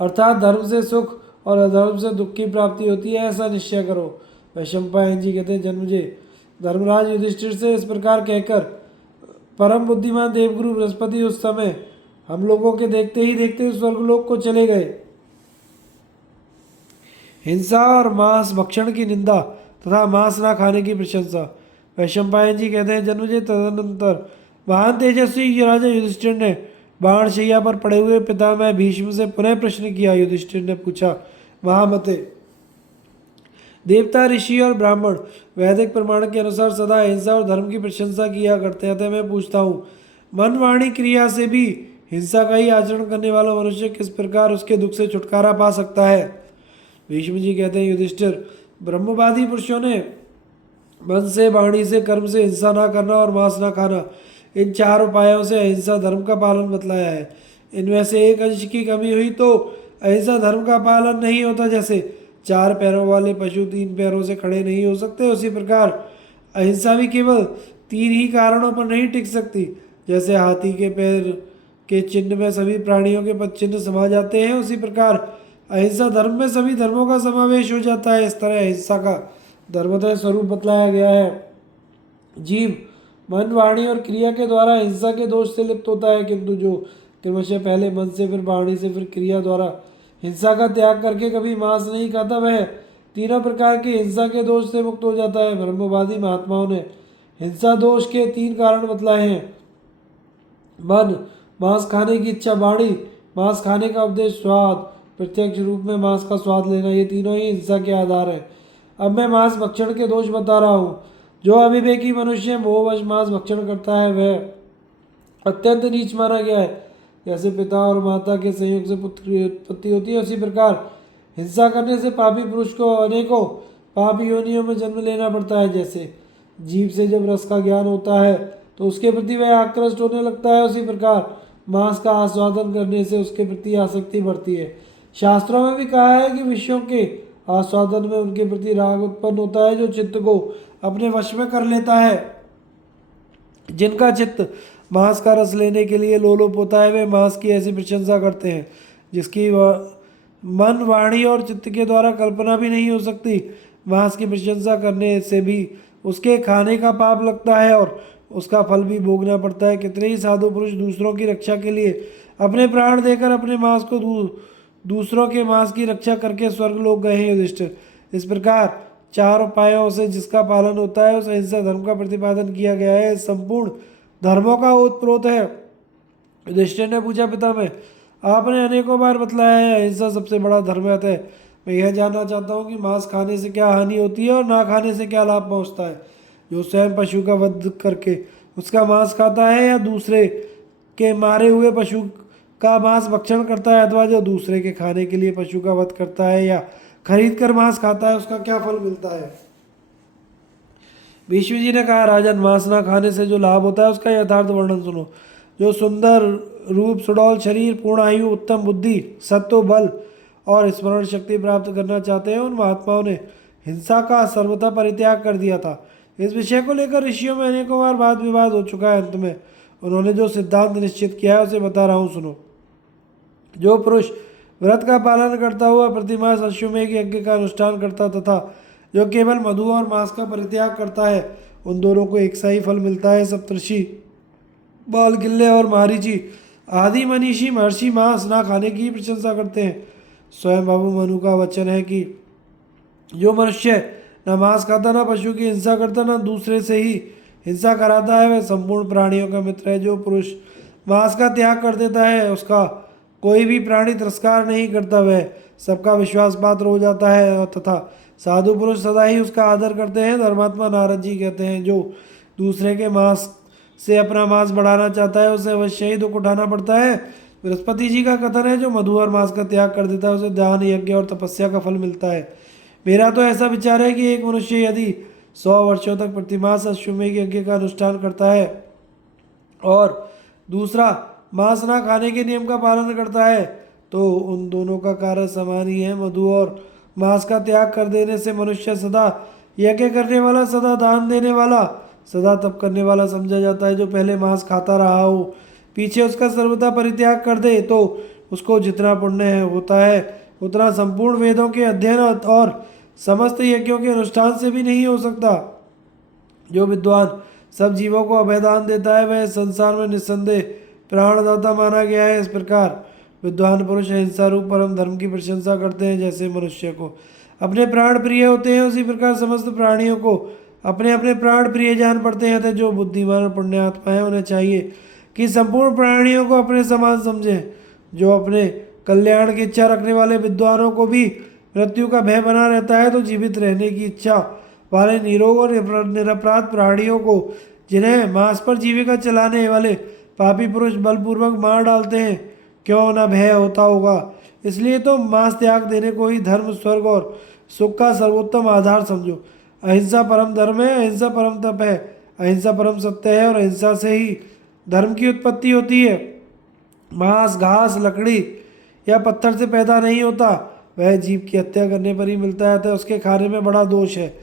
अर्थात धर्म से सुख और अधर्म से दुख की प्राप्ति होती है, ऐसा निश्चय करो। वैशंपायन जी कहते हैं, जन्मजय धर्मराज युधिष्ठिर से इस प्रकार कहकर परम बुद्धिमान देवगुरु बृहस्पति उस समय हम लोगों के देखते ही देखते स्वर्गलोक को चले गए। हिंसा और मांस भक्षण की निंदा तथा मांस ना खाने की प्रशंसा। वैशंपायन जी कहते हैं, जन्मजय तदनंतर महान तेजस्वी राजा युधिष्ठिर ने बाण शैया पर पड़े हुए पितामह भीष्म से पुनः प्रश्न किया। युधिष्ठिर ने पूछा, महामते, देवता ऋषि और ब्राह्मण वैदिक प्रमाण के अनुसार सदा हिंसा और धर्म की प्रशंसा किया करते हैं। अतः मैं पूछता हूँ, मन वाणी क्रिया से भी हिंसा का ही आचरण करने वाला मनुष्य किस प्रकार उसके दुख से छुटकारा पा सकता है? भीष्म जी कहते हैं, युधिष्ठिर, ब्रह्मवादी पुरुषों ने मन से वाणी से कर्म से हिंसा ना करना और मांस ना खाना, इन 4 उपायों से अहिंसा धर्म का पालन बतलाया है। इनमें से एक अंश की कमी हुई तो अहिंसा धर्म का पालन नहीं होता। जैसे 4 पैरों वाले पशु 3 पैरों से खड़े नहीं हो सकते, उसी प्रकार अहिंसा भी केवल 3 ही कारणों पर नहीं टिक सकती। जैसे हाथी के पैर के चिन्ह में सभी प्राणियों के पद चिन्ह समा जाते हैं, उसी प्रकार अहिंसा धर्म में सभी धर्मों का समावेश हो जाता है। इस तरह अहिंसा का धर्मतः स्वरूप बतलाया गया है। जीव मन वाणी और क्रिया के द्वारा हिंसा के दोष से लिप्त होता है, किंतु जो क्रमशः पहले मन से फिर वाणी से फिर क्रिया द्वारा हिंसा का त्याग करके कभी मांस नहीं खाता, वह तीनों प्रकार की हिंसा के दोष से मुक्त हो जाता है। ब्रह्मवादी महात्माओं ने हिंसा दोष के 3 कारण बतलाए हैं। मन, मांस खाने की इच्छा, वाणी, मांस खाने का उपदेश, स्वाद, प्रत्यक्ष रूप में मांस का स्वाद लेना, ये तीनों ही हिंसा के आधार है। अब मैं मांस भक्षण के दोष बता रहा हूँ। जो अविवेकी मनुष्य मोहवश मांस भक्षण करता है वह अत्यंत नीच माना गया है। जैसे पिता और माता के संयोग से पुत्र की उत्पत्ति होती है, उसी प्रकार हिंसा करने से पापी पुरुष को अनेकों पापी योनियों में जन्म लेना पड़ता है। जैसे जीव से जब रस का ज्ञान होता है तो उसके प्रति वह आकृष्ट होने लगता है, उसी प्रकार मांस का आस्वादन करने से उसके प्रति आसक्ति बढ़ती है। शास्त्रों में भी कहा है कि विषयों के आस्वादन में उनके प्रति राग उत्पन्न होता है, जो चित्त को अपने वश में कर लेता है। जिनका चित्त मांस का रस लेने के लिए लोलुप होता है, वे मांस की ऐसी प्रशंसा करते हैं जिसकी मन, वाणी और चित्त के द्वारा कल्पना भी नहीं हो सकती। मांस की प्रशंसा करने से भी उसके खाने का पाप लगता है और उसका फल भी भोगना पड़ता है। कितने ही साधु पुरुष दूसरों की रक्षा के लिए अपने प्राण देकर अपने मांस को दूसरों के मांस की रक्षा करके स्वर्ग लोग गए हैं युधिष्ठिर। इस प्रकार चार उपायों से जिसका पालन होता है उस अहिंसा धर्म का प्रतिपादन किया गया है। संपूर्ण धर्मों का ओतप्रोत है। युधिष्ठिर ने पूछा, पितामह, आपने अनेकों बार बतलाया है अहिंसा सबसे बड़ा धर्म है। मैं यह जानना चाहता हूँ कि मांस खाने से क्या हानि होती है और ना खाने से क्या लाभ पहुँचता है। जो स्वयं पशु का वध करके उसका मांस खाता है या दूसरे के मारे हुए पशु का मांस भक्षण करता है, अथवा जो दूसरे के खाने के लिए पशु का वध करता है या खरीद कर मांस खाता है, उसका क्या फल मिलता है। भीष्म जी ने कहा, राजन, मांस ना खाने से जो लाभ होता है उसका यथार्थ वर्णन सुनो। जो सुंदर रूप, सुडौल शरीर, पूर्ण आयु, उत्तम बुद्धि, सत्व, बल और स्मरण शक्ति प्राप्त करना चाहते हैं, उन महात्माओं ने हिंसा का सर्वथा परित्याग कर दिया था। इस विषय को लेकर ऋषियों में अनेकों बार वाद विवाद हो चुका है। अंत में उन्होंने जो सिद्धांत निश्चित किया है उसे बता रहा हूँ, सुनो। जो पुरुष व्रत का पालन करता हुआ प्रतिमास अश्वमेघ यज्ञ का अनुष्ठान करता तथा जो केवल मधु और मांस का परित्याग करता है, उन दोनों को एक सा ही फल मिलता है। सप्तर्षि बालकिल्य और मारीची आदि मनीषी महर्षि मांस ना खाने की प्रशंसा करते हैं। स्वयं बाबू मनु का वचन है कि जो मनुष्य न मांस खाता, न पशु की हिंसा करता, न दूसरे से ही हिंसा कराता है, वह संपूर्ण प्राणियों का मित्र है। जो पुरुष मांस का त्याग कर देता है उसका कोई भी प्राणी तिरस्कार नहीं करता, वह सबका विश्वास पात्र हो जाता है और तथा साधु पुरुष सदा ही उसका आदर करते हैं। धर्मात्मा नारद जी कहते हैं, जो दूसरे के मांस से अपना मांस बढ़ाना चाहता है उसे अवश्य ही दुख उठाना पड़ता है। बृहस्पति जी का कथन है, जो मधु और मांस का त्याग कर देता है उसे दान, यज्ञ और तपस्या का फल मिलता है। मेरा तो ऐसा विचार है कि एक मनुष्य यदि 100 वर्षों तक प्रतिमास अश्वमेघ यज्ञ का अनुष्ठान करता है और दूसरा मांस ना खाने के नियम का पालन करता है, तो उन दोनों का कार्य समान ही है। मधु और मांस का त्याग कर देने से मनुष्य सदा यज्ञ करने वाला, सदा दान देने वाला, सदा तप करने वाला समझा जाता है। जो पहले मांस खाता रहा हो, पीछे उसका सर्वथा परित्याग कर दे, तो उसको जितना पुण्य होता है उतना संपूर्ण वेदों के अध्ययन और समस्त यज्ञों के अनुष्ठान से भी नहीं हो सकता। जो विद्वान सब जीवों को अभयदान देता है वह संसार में निस्संदेह प्राणदाता माना गया है। इस प्रकार विद्वान पुरुष अहिंसा रूप परम धर्म की प्रशंसा करते हैं। जैसे मनुष्य को अपने प्राण प्रिय होते हैं, उसी प्रकार समस्त प्राणियों को अपने अपने प्राण प्रिय जान पड़ते हैं। जो बुद्धिमान और पुण्यात्मा है उन्हें चाहिए कि संपूर्ण प्राणियों को अपने समान समझें। जो अपने कल्याण की इच्छा रखने वाले विद्वानों को भी मृत्यु का भय बना रहता है, तो जीवित रहने की इच्छा वाले निरोग और निरपराध प्राणियों को, जिन्हें मांस पर जीविका चलाने वाले पापी पुरुष बलपूर्वक मार डालते हैं, क्यों न भय होता होगा। इसलिए तो मांस त्याग देने को ही धर्म, स्वर्ग और सुख का सर्वोत्तम आधार समझो। अहिंसा परम धर्म है, अहिंसा परम तप है, अहिंसा परम सत्य है और अहिंसा से ही धर्म की उत्पत्ति होती है। मांस, घास, लकड़ी या पत्थर से पैदा नहीं होता, वह जीव की हत्या करने पर ही मिलता है, तो उसके खाने में बड़ा दोष है।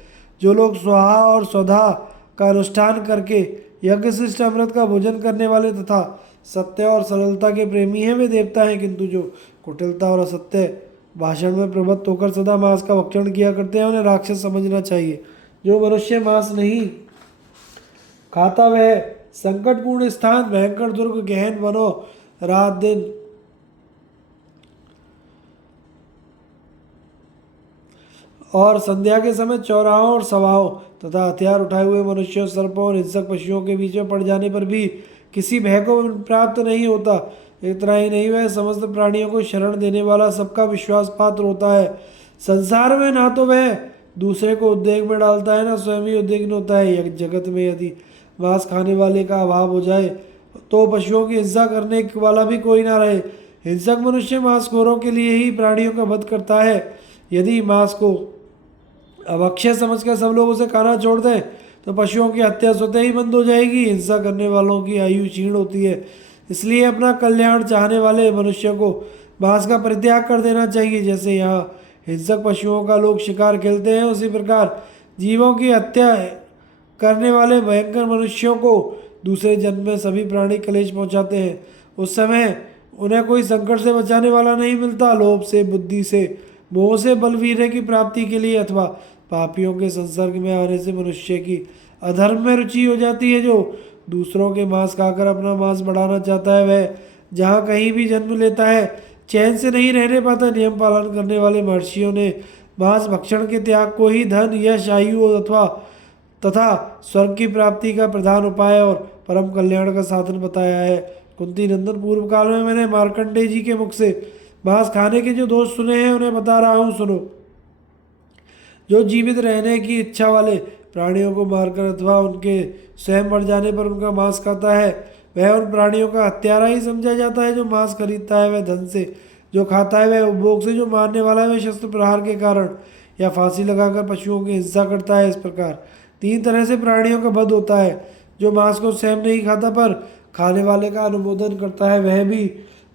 जो लोग स्वाहा और स्वधा का अनुष्ठान करके यज्ञ शिष्ट अमृत का भोजन करने वाले तथा सत्य और सरलता के प्रेमी हैं, वे देवता हैं। किंतु जो कुटिलता और असत्य भाषण में प्रवृत्त होकर सदा मांस का भक्षण किया करते हैं, उन्हें राक्षस समझना चाहिए। जो मनुष्य मांस नहीं खाता वह संकटपूर्ण स्थान, भयंकर दुर्ग, गहन वनों, रात दिन और संध्या के समय चौराहों और सभाओं तथा हथियार उठाए हुए मनुष्यों, सर्पों और हिंसक पशुओं के बीच में पड़ जाने पर भी किसी भय को प्राप्त नहीं होता। इतना ही नहीं, वह समस्त प्राणियों को शरण देने वाला, सबका विश्वास पात्र होता है। संसार में ना तो वह दूसरे को उद्वेग में डालता है, ना स्वयं ही उद्विग्न होता है। जगत में यदि मांस खाने वाले का अभाव हो जाए तो पशुओं की हिंसा करने वाला भी कोई ना रहे। हिंसक मनुष्य मांसखोरों के लिए ही प्राणियों का वध करता है। यदि मांस को अभक्ष्य समझकर सब लोग उसे खाना छोड़ दें तो पशुओं की हत्या स्वतः ही बंद हो जाएगी। हिंसा करने वालों की आयु क्षीण होती है, इसलिए अपना कल्याण चाहने वाले मनुष्यों को मांस का परित्याग कर देना चाहिए। जैसे यहाँ हिंसक पशुओं का लोग शिकार खेलते हैं, उसी प्रकार जीवों की हत्या करने वाले भयंकर मनुष्यों को दूसरे जन्म में सभी प्राणी कलेश पहुंचाते हैं। उस समय उन्हें कोई संकट से बचाने वाला नहीं मिलता। लोभ से, बुद्धि से, मोह से बलवीर्य की प्राप्ति के लिए अथवा पापियों के संसर्ग में आने से मनुष्य की अधर्म में रुचि हो जाती है। जो दूसरों के मांस खाकर अपना मांस बढ़ाना चाहता है, वह जहाँ कहीं भी जन्म लेता है चैन से नहीं रहने पाता। नियम पालन करने वाले महर्षियों ने मांस भक्षण के त्याग को ही धन, यश, आयु अथवा तथा स्वर्ग की प्राप्ति का प्रधान उपाय और परम कल्याण का साधन बताया है। कुंती नंदन, पूर्व काल में मैंने मार्कंडेय जी के मुख से मांस खाने के जो दोष सुने हैं उन्हें बता रहा हूँ, सुनो। जो जीवित रहने की इच्छा वाले प्राणियों को मारकर अथवा उनके स्वयं मर जाने पर उनका मांस खाता है, वह उन प्राणियों का हत्यारा ही समझा जाता है। जो मांस खरीदता है वह धन से, जो खाता है वह उपभोग से, जो मारने वाला है वह शस्त्र प्रहार के कारण या फांसी लगाकर पशुओं की हिंसा करता है। इस प्रकार 3 तरह से प्राणियों का वध होता है। जो मांस को स्वयं नहीं खाता पर खाने वाले का अनुमोदन करता है, वह भी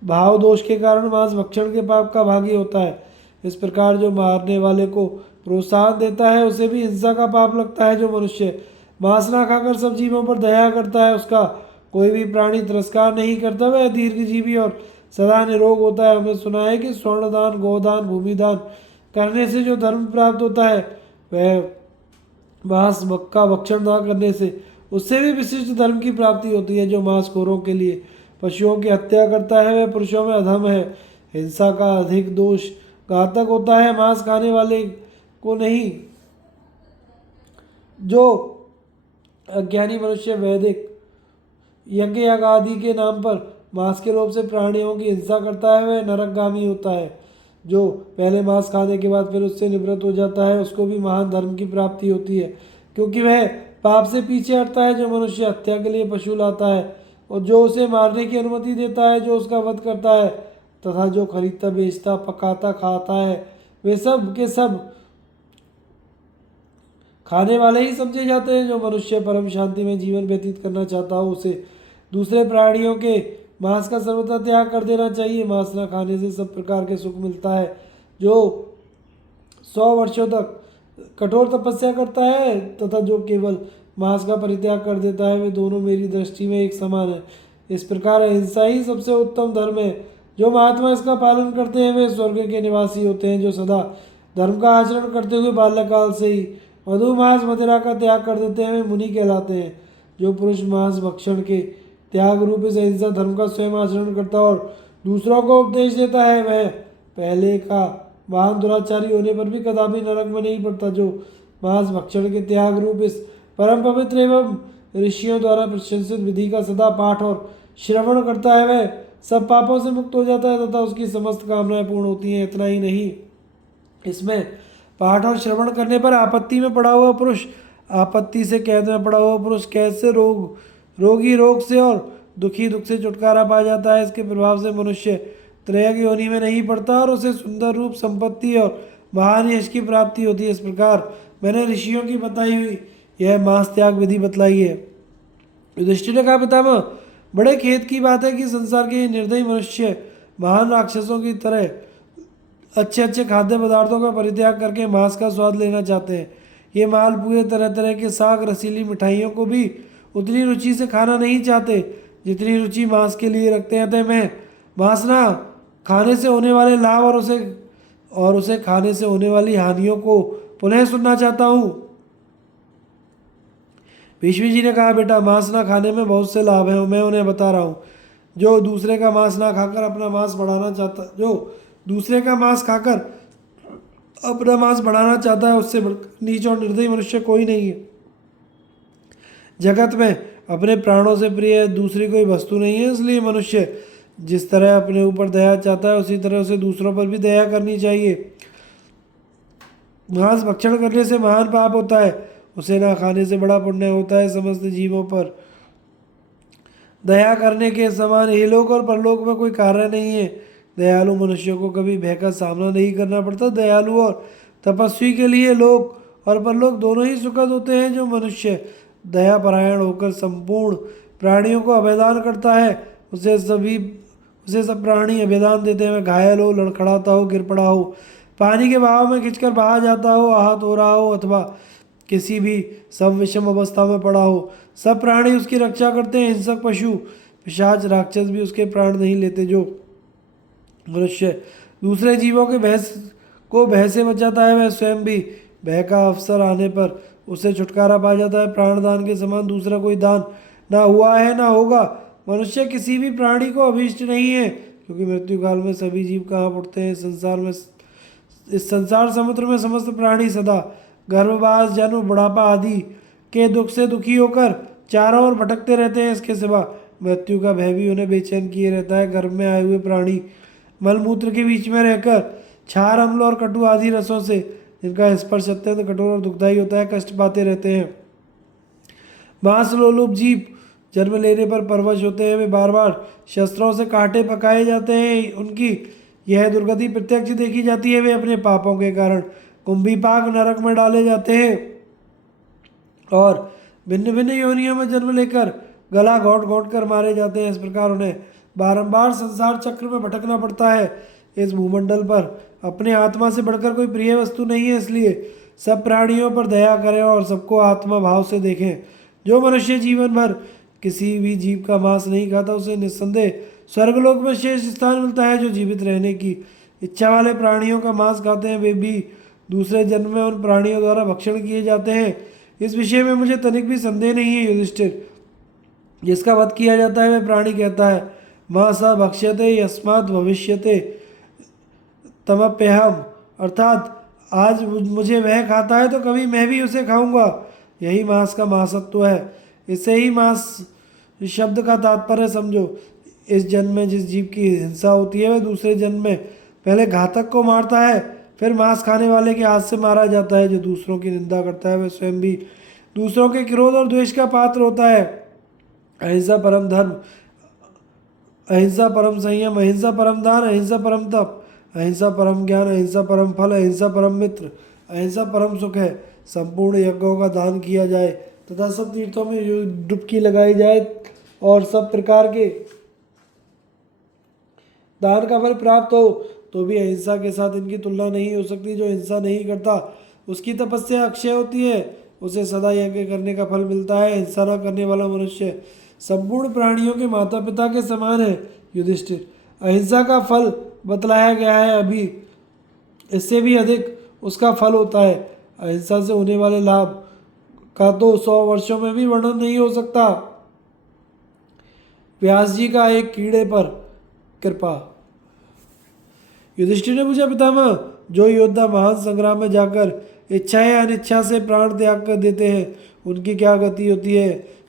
भाव दोष के कारण मांस भक्षण के पाप का भागी होता है। इस प्रकार जो मारने वाले को प्रोत्साहन देता है उसे भी हिंसा का पाप लगता है। जो मनुष्य मांस ना खाकर सब जीवों पर दया करता है, उसका कोई भी प्राणी तिरस्कार नहीं करता, वह दीर्घजीवी और सदा निरोग होता है। हमने सुना है कि स्वर्णदान, गोदान, भूमिदान करने से जो धर्म प्राप्त होता है, वह मांस का भक्षण न करने से उससे भी विशिष्ट धर्म की प्राप्ति होती है। जो मांसखोरों के लिए पशुओं की हत्या करता है वह पुरुषों में अधम है। हिंसा का अधिक दोष घातक होता है। मांस खाने वाले को नहीं, जो अज्ञानी मनुष्य वैदिक यज्ञ याग आदि के नाम पर मांस के लोभ से प्राणियों की हिंसा करता है, वह नरकगामी होता है। जो पहले मांस खाने के बाद फिर उससे निवृत्त हो जाता है, उसको भी महान धर्म की प्राप्ति होती है, क्योंकि वह पाप से पीछे हटता है। जो मनुष्य हत्या के लिए पशु लाता है और जो उसे मारने की अनुमति देता है, जो उसका वध करता है तथा जो खरीदता, बेचता, पकाता, खाता है, वे सब के सब खाने वाले ही समझे जाते हैं। जो मनुष्य परम शांति में जीवन व्यतीत करना चाहता हो, उसे दूसरे प्राणियों के मांस का सर्वथा त्याग कर देना चाहिए। मांस न खाने से सब प्रकार के सुख मिलता है। जो 100 वर्षों तक कठोर तपस्या करता है तथा जो केवल मांस का परित्याग कर देता है, वे दोनों मेरी दृष्टि में एक समान है। इस प्रकार अहिंसा ही सबसे उत्तम धर्म है। जो महात्मा इसका पालन करते हैं वे स्वर्ग के निवासी होते हैं। जो सदा धर्म का आचरण करते हुए बाल्यकाल से ही मधु, मांस, मदिरा का त्याग कर देते हैं, वे मुनि कहलाते हैं। जो पुरुष मांस भक्षण के त्याग रूप इस अहिंसा धर्म का स्वयं आचरण करता और दूसरों को उपदेश देता है, वह पहले का महान दुराचारी होने पर भी कदापि नरक में नहीं पड़ता। जो मांस भक्षण के त्याग रूप इस परम पवित्र एवं ऋषियों द्वारा प्रशंसित विधि का सदा पाठ और श्रवण करता है, वह सब पापों से मुक्त हो जाता है तथा उसकी समस्त कामनाएं पूर्ण होती हैं। इतना ही नहीं, इसमें पाठ और श्रवण करने पर आपत्ति में पड़ा हुआ पुरुष, आपत्ति से कैद में पड़ा हुआ पुरुष कैसे रोगी रोग से और दुखी दुख से छुटकारा पा जाता है। इसके प्रभाव से मनुष्य त्रय की योनि में नहीं पड़ता और उसे सुंदर रूप, संपत्ति और महान यश की प्राप्ति होती है। इस प्रकार मैंने ऋषियों की बताई हुई यह मांस त्याग विधि बतलाई है। युधिष्ठिर ने कहा, पितामह, बड़े खेद की बात है कि संसार के निर्दयी मनुष्य महान राक्षसों की तरह अच्छे अच्छे खाद्य पदार्थों का परित्याग करके मांस का स्वाद लेना चाहते हैं। ये मालपुए, तरह तरह के साग, रसीली मिठाइयों को भी उतनी रुचि से खाना नहीं चाहते जितनी रुचि मांस के लिए रखते हैं। अतः मैं मांस ना खाने से होने वाले लाभ और उसे खाने से होने वाली हानियों को पुनः सुनना चाहता हूँ। भीष्म जी ने कहा, बेटा, मांस ना खाने में बहुत से लाभ हैं, मैं उन्हें बता रहा हूँ। जो दूसरे का मांस ना खाकर अपना मांस बढ़ाना चाहता है, उससे नीच और निर्दयी मनुष्य कोई नहीं है। जगत में अपने प्राणों से प्रिय दूसरी कोई वस्तु नहीं है। इसलिए मनुष्य जिस तरह अपने ऊपर दया चाहता है उसी तरह उसे दूसरों पर भी दया करनी चाहिए। मांस भक्षण करने से महान पाप होता है, उसे ना खाने से बड़ा पुण्य होता है। समस्त जीवों पर दया करने के समान इहलोक और परलोक में कोई कार्य नहीं है। दयालु मनुष्यों को कभी भय का सामना नहीं करना पड़ता। दयालु और तपस्वी के लिए लोक और परलोक दोनों ही सुखद होते हैं। जो मनुष्य दया परायण होकर संपूर्ण प्राणियों को अभयदान करता है, उसे सब प्राणी अभयदान देते हैं। वह घायल हो, लड़खड़ाता हो, गिर पड़ा हो, पानी के बहाव में खिंचकर बहा जाता हो, आहत हो रहा हो अथवा किसी भी सब विषम अवस्था में पड़ा हो, सब प्राणी उसकी रक्षा करते हैं। हिंसक पशु, पिशाच, राक्षस भी उसके प्राण नहीं लेते। जो मनुष्य दूसरे जीवों के भय से बचाता है, वह स्वयं भी भय का अवसर आने पर उसे छुटकारा पा जाता है। प्राणदान के समान दूसरा कोई दान ना हुआ है ना होगा। मनुष्य किसी भी प्राणी को अभीष्ट नहीं है, क्योंकि मृत्यु काल में सभी जीव कहाँ उठते हैं। इस संसार समुद्र में समस्त प्राणी सदा गर्भवास, जन्म, बुढ़ापा आदि के दुख से दुखी होकर चारों ओर भटकते रहते हैं। इसके सिवा मृत्यु का भय भी उन्हें बेचैन किए रहता है। गर्भ में आए हुए प्राणी मलमूत्र के बीच में रहकर क्षार, अम्ल और कटु आदि रसों से, जिनका स्पर्श अत्यंत कठोर और दुखदायी होता है, कष्ट पाते रहते हैं। मांस लोलुप जीव जन्म लेने पर परवश होते हैं। वे बार बार शस्त्रों से काटे पकाए जाते हैं। उनकी यह दुर्गति प्रत्यक्ष देखी जाती है। वे अपने पापों के कारण कुंभीपाक नरक में डाले जाते हैं और भिन्न भिन्न योनियों में जन्म लेकर गला घोंट घोंट कर मारे जाते हैं। इस प्रकार उन्हें बारंबार संसार चक्र में भटकना पड़ता है। इस भूमंडल पर अपने आत्मा से बढ़कर कोई प्रिय वस्तु नहीं है, इसलिए सब प्राणियों पर दया करें और सबको आत्मा भाव से देखें। जो मनुष्य जीवन भर किसी भी जीव का मांस नहीं खाता, उसे निस्संदेह स्वर्गलोक में शेष स्थान मिलता है। जो जीवित रहने की इच्छा वाले प्राणियों का मांस खाते हैं, वे भी दूसरे जन्म में उन प्राणियों द्वारा भक्षण किए जाते हैं। इस विषय में मुझे तनिक भी संदेह नहीं है युधिष्ठिर। जिसका वध किया जाता है वह प्राणी कहता है, मां स भक्ष्यते यस्मात् भविष्यते तमप्यहम, अर्थात आज मुझे वह खाता है तो कभी मैं भी उसे खाऊंगा। यही मांस का मांसत्व है। इससे ही मांस शब्द का तात्पर्य समझो। इस जन्म में जिस जीव की हिंसा होती है, वह दूसरे जन्म में पहले घातक को मारता है, फिर मांस खाने वाले के हाथ से मारा जाता है। जो दूसरों की निंदा करता है, वह स्वयं भी दूसरों के क्रोध और द्वेष का पात्र होता है। अहिंसा परम धर्म, अहिंसा परम संयम, अहिंसा परम दान, अहिंसा परम तप, अहिंसा परम ज्ञान, अहिंसा परम फल, अहिंसा परम मित्र, अहिंसा परम सुख है। संपूर्ण यज्ञों का दान किया जाए तथा सब तीर्थों में डुबकी लगाई जाए और सब प्रकार के दान का फल प्राप्त हो, तो भी अहिंसा के साथ इनकी तुलना नहीं हो सकती। जो हिंसा नहीं करता उसकी तपस्या अक्षय होती है, उसे सदा यज्ञ करने का फल मिलता है। हिंसा न करने वाला मनुष्य संपूर्ण प्राणियों के माता पिता के समान है। युधिष्ठिर, अहिंसा का फल बतलाया गया है, अभी इससे भी अधिक उसका फल होता है। अहिंसा से होने वाले लाभ का तो 100 वर्षों में भी वर्णन नहीं हो सकता। व्यास जी का एक कीड़े पर कृपा। युधिष्ठिर ने पूछा, पितामह, जो योद्धा महान संग्राम में जाकर इच्छा या अनिच्छा से प्राण त्याग कर देते हैं, उनकी क्या गति होती है?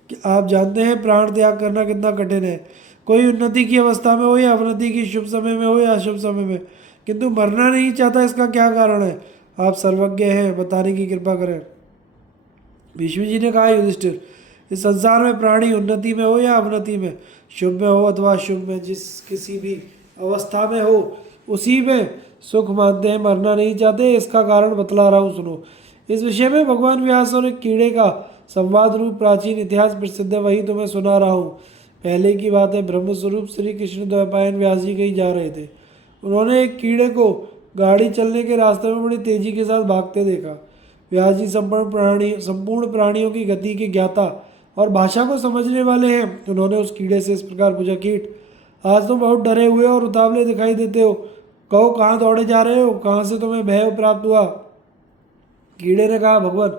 कि आप जानते हैं प्राण त्याग करना कितना कठिन है। कोई उन्नति की अवस्था में हो या अवनति की, शुभ समय में हो या अशुभ समय में, किंतु मरना नहीं चाहता, इसका क्या कारण है? आप सर्वज्ञ हैं, बताने की कृपा करें। भीष्म जी ने कहा, युधिष्ठिर, इस संसार में प्राणी उन्नति में हो या अवनति में, शुभ में हो अथवा अशुभ में, जिस किसी भी अवस्था में हो, उसी में सुख मानते हैं, मरना नहीं चाहते। इसका कारण बतला रहा हूँ, सुनो। इस विषय में भगवान व्यास और एक कीड़े का संवाद रूप प्राचीन इतिहास प्रसिद्ध है, वही तुम्हें सुना रहा हूँ। पहले की बात है, ब्रह्मस्वरूप श्री कृष्ण द्वैपायन व्यास जी कहीं जा रहे थे। उन्होंने एक कीड़े को गाड़ी चलने के रास्ते में बड़ी तेजी के साथ भागते देखा। व्यास जी संपूर्ण प्राणियों की गति के ज्ञाता और भाषा को समझने वाले हैं। उन्होंने उस कीड़े से इस प्रकार पूछा, कीट, आज तुम बहुत डरे हुए और उतावले दिखाई देते हो, कहो कहाँ दौड़े जा रहे हो, कहाँ से तुम्हें भय प्राप्त हुआ? कीड़े ने कहा, भगवान,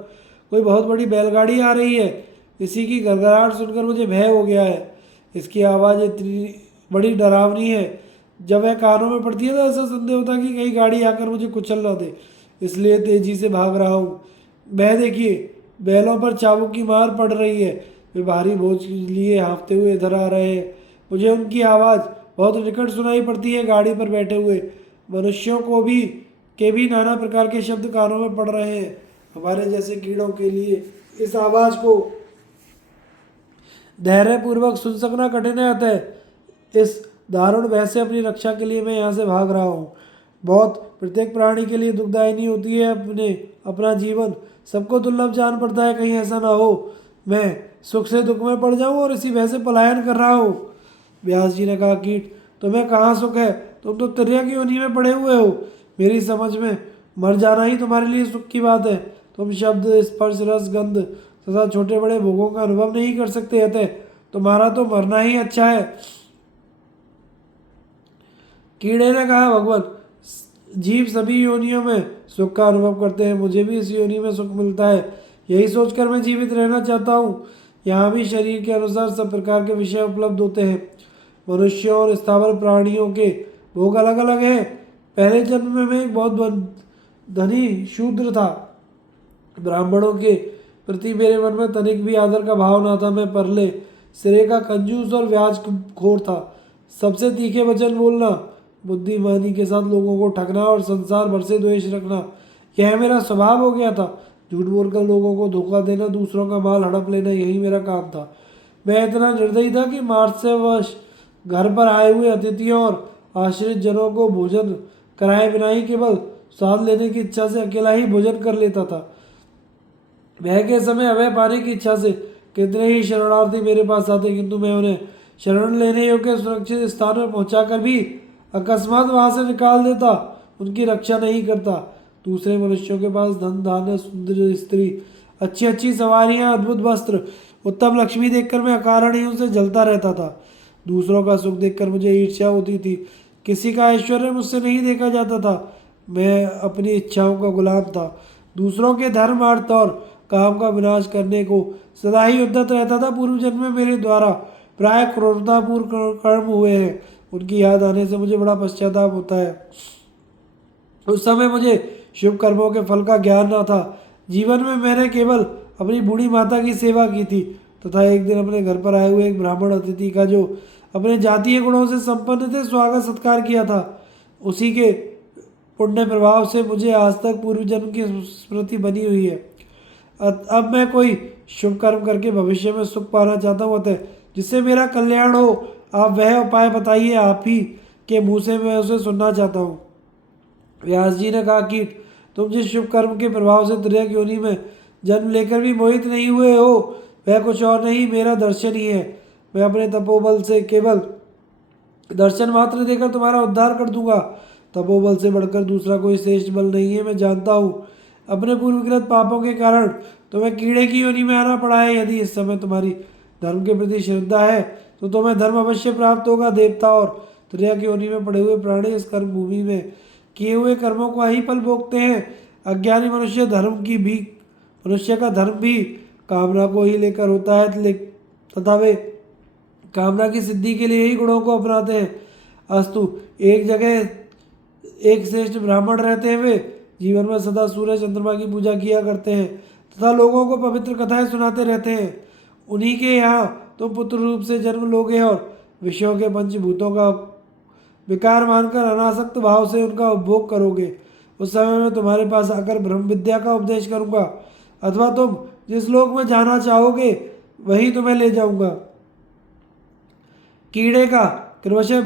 कोई बहुत बड़ी बैलगाड़ी आ रही है, इसी की गड़गड़ाहट सुनकर मुझे भय हो गया है। इसकी आवाज़ इतनी बड़ी डरावनी है, जब वह कानों में पड़ती है तो ऐसा संदेह होता है कि कहीं गाड़ी आकर मुझे कुचल ना दे, इसलिए तेजी से भाग रहा हूँ। वह देखिए, बैलों पर चाबुक की मार पड़ रही है, वे भारी बोझ लिए हाँफते हुए इधर आ रहे हैं। मुझे उनकी आवाज़ बहुत निकट सुनाई पड़ती है। गाड़ी पर बैठे हुए मनुष्यों को भी नाना प्रकार के शब्द कानों में पड़ रहे हैं। हमारे जैसे कीड़ों के लिए इस आवाज को धैर्यपूर्वक सुन सकना कठिन है। अतः इस दारुण भय से अपनी रक्षा के लिए मैं यहाँ से भाग रहा हूँ। बहुत प्रत्येक प्राणी के लिए दुखदायिनी होती है अपना जीवन सबको दुर्लभ जान पड़ता है। कहीं ऐसा ना हो मैं सुख से दुख में पड़ जाऊं और इसी भय से पलायन कर रहा हूँ। व्यास जी ने कहा, कीट तुम्हें कहाँ सुख है? तुम तो तिर्यक योनि में पड़े हुए हो। मेरी समझ में मर जाना ही तुम्हारे लिए सुख की बात है। तुम शब्द, स्पर्श, रस, गंध तथा छोटे बड़े भोगों का अनुभव नहीं कर सकते। अतः तुम्हारा तो मरना ही अच्छा है। कीड़े ने कहा, भगवान जीव सभी योनियों में सुख का अनुभव करते हैं, मुझे भी इस योनि में सुख मिलता है। यही सोचकर मैं जीवित रहना चाहता हूँ। यहाँ भी शरीर के अनुसार सब प्रकार के विषय उपलब्ध होते हैं। मनुष्यों और स्थावर प्राणियों के भोग अलग अलग हैं। पहले जन्म में मैं एक बहुत धनी शूद्र था। ब्राह्मणों के प्रति मेरे मन में तनिक भी आदर का भाव ना था। मैं परले सिरे का कंजूस और ब्याज खोर था। सबसे तीखे वचन बोलना, बुद्धिमानी के साथ लोगों को ठगना और संसार भर से द्वेष रखना, यह मेरा स्वभाव हो गया था। झूठ बोलकर लोगों को धोखा देना, दूसरों का माल हड़प लेना, यही मेरा काम था। मैं इतना निर्दयी था कि मार्सवश घर पर आए हुए अतिथियों और आश्रित जनों को भोजन कराए बिना ही केवल स्वाद लेने की इच्छा से अकेला ही भोजन कर लेता था। वह के समय अभय पाने की इच्छा से कितने ही शरणार्थी मेरे पास आते, किंतु मैं उन्हें शरण लेने योग्य सुरक्षित स्थान में पहुंचाकर भी अकस्मात वहां से निकाल देता, उनकी रक्षा नहीं करता। दूसरे मनुष्यों के पास धन धान्य, सुंदर स्त्री, अच्छी अच्छी सवारियां, अद्भुत वस्त्र, उत्तम लक्ष्मी देखकर मैं अकारण ही उनसे जलता रहता था। दूसरों का सुख देखकर मुझे ईर्ष्या होती थी। किसी का ऐश्वर्य मुझसे नहीं देखा जाता था। मैं अपनी इच्छाओं का गुलाम था। दूसरों के धर्म, अर्थ और काम का विनाश करने को सदा ही उद्यत रहता था। पूर्व जन्म में मेरे द्वारा प्राय क्रूरतापूर्ण कर्म हुए हैं। उनकी याद आने से मुझे बड़ा पश्चाताप होता है। उस समय मुझे शुभ कर्मों के फल का ज्ञान न था। जीवन में मैंने केवल अपनी बूढ़ी माता की सेवा की थी तथा एक दिन अपने घर पर आए हुए एक ब्राह्मण अतिथि का, जो अपने जातीय गुणों से संपन्न थे, स्वागत सत्कार किया था। उसी के पुण्य प्रभाव से मुझे आज तक पूर्व जन्म की स्मृति बनी हुई है। अब मैं कोई शुभ कर्म करके भविष्य में सुख पाना चाहता हूँ, अतः जिससे मेरा कल्याण हो, आप वह उपाय बताइए। आप ही के मुँह से मैं उसे सुनना चाहता हूँ। व्यास जी ने कहा, कीट तुम जिस शुभ कर्म के प्रभाव से तिर्यक योनि में जन्म लेकर भी मोहित नहीं हुए हो, वह कुछ और नहीं, मेरा दर्शन ही है। मैं अपने तपोबल से केवल दर्शन मात्र देकर तुम्हारा उद्धार कर दूंगा। तपोबल से बढ़कर दूसरा कोई श्रेष्ठ बल नहीं है। मैं जानता हूँ अपने पूर्वकृत पापों के कारण तुम्हें कीड़े की योनि में आना पड़ा है। यदि इस समय तुम्हारी धर्म के प्रति श्रद्धा है तो तुम्हें धर्म अवश्य प्राप्त होगा। देवता और तिर्यक योनि में पड़े हुए प्राणी इस कर्म भूमि में किए हुए कर्मों का ही फल भोगते हैं। अज्ञानी मनुष्य का धर्म भी कामना को ही लेकर होता है तथा वे कामना की सिद्धि के लिए ही गुणों को अपनाते हैं। अस्तु, एक जगह एक श्रेष्ठ ब्राह्मण रहते हुए जीवन में सदा सूर्य चंद्रमा की पूजा किया करते हैं तथा लोगों को पवित्र कथाएं सुनाते रहते हैं। उन्हीं के यहाँ तुम पुत्र रूप से जन्म लोगे और विषयों के पंचभूतों का विकार मानकर अनासक्त भाव से उनका उपभोग करोगे। उस समय मैं तुम्हारे पास आकर ब्रह्म विद्या का उपदेश करूंगा, अथवा तुम जिस लोक में जाना चाहोगे वही तुम्हें ले जाऊंगा। कीड़े का क्रमशः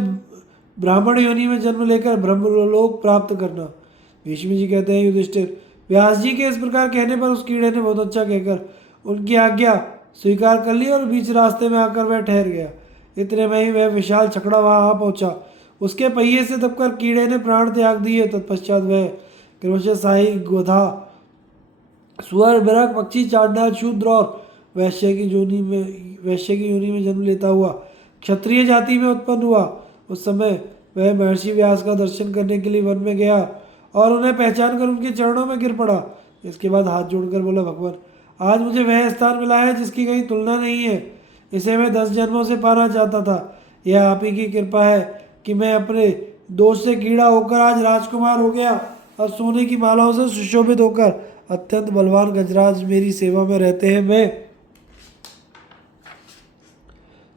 ब्राह्मण योनि में जन्म लेकर ब्रह्मलोक प्राप्त करना। भीष्म जी कहते हैं, युधिष्ठिर व्यास जी के इस प्रकार कहने पर उस कीड़े ने बहुत अच्छा कहकर उनकी आज्ञा स्वीकार कर ली और बीच रास्ते में आकर वह ठहर गया। इतने में ही वह विशाल छकड़ा वहां आ पहुंचा। उसके पहिए से दबकर कीड़े ने प्राण त्याग दिए। तत्पश्चात वह क्रमशः शाही, गोधा, सुअर, बिरक, पक्षी, चांडाल, शूद्र और वैश्य की योनि में जन्म लेता हुआ क्षत्रिय जाति में उत्पन्न हुआ। उस समय वह महर्षि व्यास का दर्शन करने के लिए वन में गया और उन्हें पहचान कर उनके चरणों में गिर पड़ा। इसके बाद हाथ जोड़कर बोला, भगवान आज मुझे वह स्थान मिला है जिसकी कहीं तुलना नहीं है। इसे मैं 10 जन्मों से पाना चाहता था। यह आप ही की कृपा है कि मैं अपने दोष से कीड़ा होकर आज राजकुमार हो गया और सोने की मालाओं से सुशोभित होकर अत्यंत बलवान गजराज मेरी सेवा में रहते हैं। मैं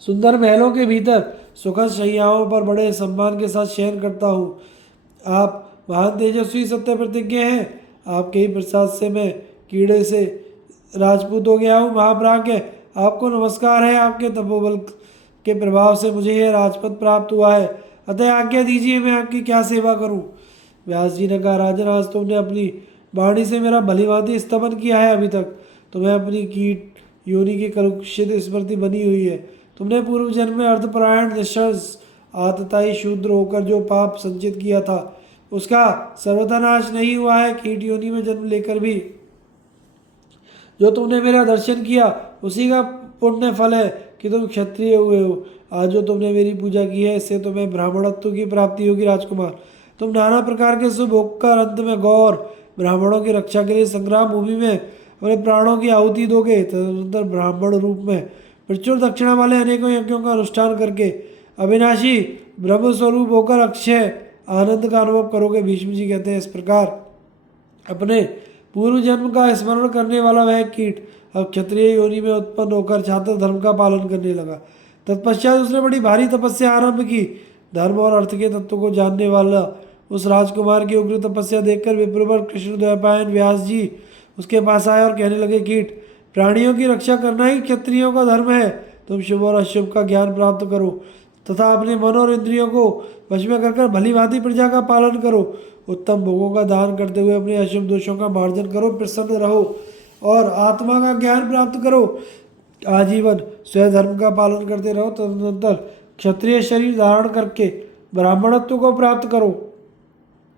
सुंदर महलों के भीतर सुखद शैयाओं पर बड़े सम्मान के साथ शयन करता हूँ। आप महान तेजस्वी सत्य प्रतिज्ञ हैं। आपके ही प्रसाद से मैं कीड़े से राजपूत हो गया हूँ। महाप्राज्ञ, आपको नमस्कार है। आपके तपोबल के प्रभाव से मुझे यह राजपद प्राप्त हुआ है, अतः आज्ञा दीजिए मैं आपकी क्या सेवा करूं। व्यास जी ने कहा, राजन, आज तुमने अपनी वाणी से मेरा भलीभांति स्तमन किया है। अभी तक तुम्हें अपनी कीट योनि की कलुषित स्मृति बनी हुई है। तुमने पूर्व जन्म में अर्धपरायण निशंस आतताई शूद्र होकर जो पाप संचित किया था उसका सर्वथा नाश नहीं हुआ है। कीट योनि में जन्म लेकर भी जो तुमने मेरा दर्शन किया उसी का पुण्य फल है कि तुम क्षत्रिय हुए हो। आज जो तुमने मेरी पूजा की है इससे तुम्हें ब्राह्मणत्व की प्राप्ति होगी। राजकुमार, तुम नाना प्रकार के शुभ होकर अंत में गौर ब्राह्मणों की रक्षा के लिए संग्राम भूमि में अपने प्राणों की आहुति दोगे। तदनंतर ब्राह्मण रूप में प्रचुर दक्षिणा वाले अनेकों यज्ञों का अनुष्ठान करके अविनाशी ब्रह्म स्वरूप होकर अक्षय आनंद का अनुभव करोगे। भीष्म जी कहते हैं, इस प्रकार अपने पूर्व जन्म का स्मरण करने वाला वह कीट अब क्षत्रिय योनि में उत्पन्न होकर छात्र धर्म का पालन करने लगा। तत्पश्चात उसने बड़ी भारी तपस्या आरंभ की। धर्म और अर्थ के तत्व को जानने वाला उस राजकुमार की उग्र तपस्या देखकर विप्रवर कृष्णद्वैपायन व्यास जी उसके पास आए और कहने लगे, कीट, प्राणियों की रक्षा करना ही क्षत्रियों का धर्म है। तुम शुभ और अशुभ का ज्ञान प्राप्त करो तथा अपने मन और इंद्रियों को वश में कर भली भांति प्रजा का पालन करो। उत्तम भोगों का दान करते हुए अपने अशुभ दोषों का मार्जन करो। प्रसन्न रहो और आत्मा का ज्ञान प्राप्त करो। आजीवन स्वधर्म का पालन करते रहो। तदनंतर क्षत्रिय शरीर धारण करके ब्राह्मणत्व को प्राप्त करो।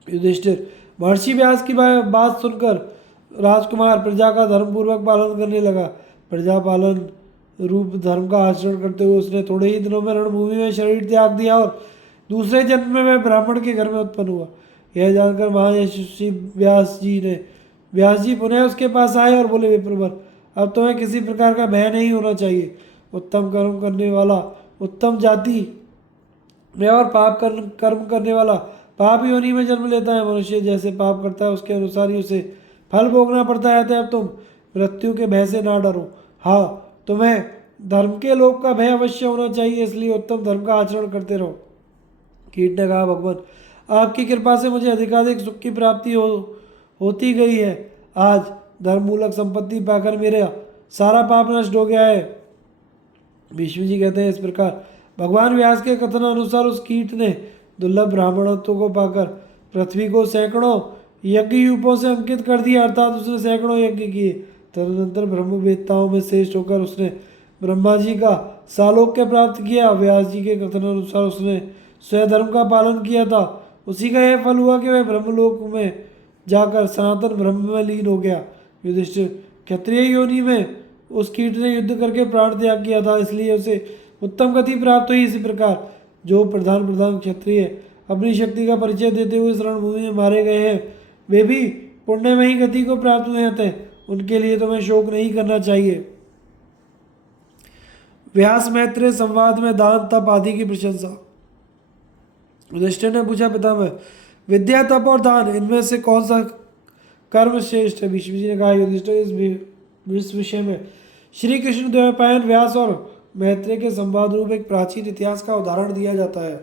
युधिष्ठिर, महर्षि व्यास की बात सुनकर राजकुमार प्रजा का धर्मपूर्वक पालन करने लगा। प्रजा पालन रूप धर्म का आचरण करते हुए उसने थोड़े ही दिनों में रणभूमि में शरीर त्याग दिया और दूसरे जन्म में वह ब्राह्मण के घर में उत्पन्न हुआ। यह जानकर महायशस्वी व्यास जी पुनः उसके पास आए और बोले, विप्रवर, अब तुम्हें किसी प्रकार का भय नहीं होना चाहिए। उत्तम कर्म करने वाला उत्तम जाति में और कर्म करने वाला पाप योनि में जन्म लेता है। मनुष्य जैसे पाप करता है उसके अनुसार ही उसे फल भोगना पड़ता है। अतः अब तुम मृत्यु के भय से ना डरो। हाँ, तुम्हें धर्म के लोक का भय अवश्य होना चाहिए, इसलिए उत्तम धर्म का आचरण करते रहो। कीट ने कहा, भगवान, आपकी कृपा से मुझे अधिकाधिक सुख की प्राप्ति होती गई है। आज धर्म मूलक संपत्ति पाकर मेरा सारा पाप नष्ट हो गया है। भीष्म जी कहते हैं, इस प्रकार भगवान व्यास के कथन अनुसार उस कीट ने दुर्लभ ब्राह्मणत्व को पाकर पृथ्वी को सैकड़ों यज्ञ यूपों से अंकित कर दिया, अर्थात उसने सैकड़ों यज्ञ किए। तदनंतर ब्रह्मवेत्ताओं में श्रेष्ठ होकर उसने ब्रह्मा जी का सालोक्य प्राप्त किया। व्यास जी के कथन अनुसार उसने स्वधर्म का पालन किया था, उसी का यह फल हुआ कि वह ब्रह्मलोक में जाकर सनातन ब्रह्म में लीन हो गया। युधिष्ठिर, क्षत्रिय योनि में उस कीट ने युद्ध करके प्राण त्याग किया था, इसलिए उसे उत्तम गति प्राप्त हुई। इसी प्रकार जो प्रधान क्षत्रिय अपनी शक्ति का परिचय देते हुए इस रणभूमि में मारे गए हैं वे भी पुण्यमयी गति को प्राप्त हुए हैं, उनके लिए तुम्हें शोक नहीं करना चाहिए। व्यास मैत्रेय संवाद में दान तप आदि की प्रशंसा। युधिष्ठिर ने पूछा, पितामह, विद्या तप और दान इनमें से कौन सा कर्म श्रेष्ठ है? भीष्म जी ने कहा, युधिष्ठिर, इस विषय में श्री कृष्ण द्वैपायन व्यास और मैत्रेय के संवाद रूप एक प्राचीन इतिहास का उदाहरण दिया जाता है।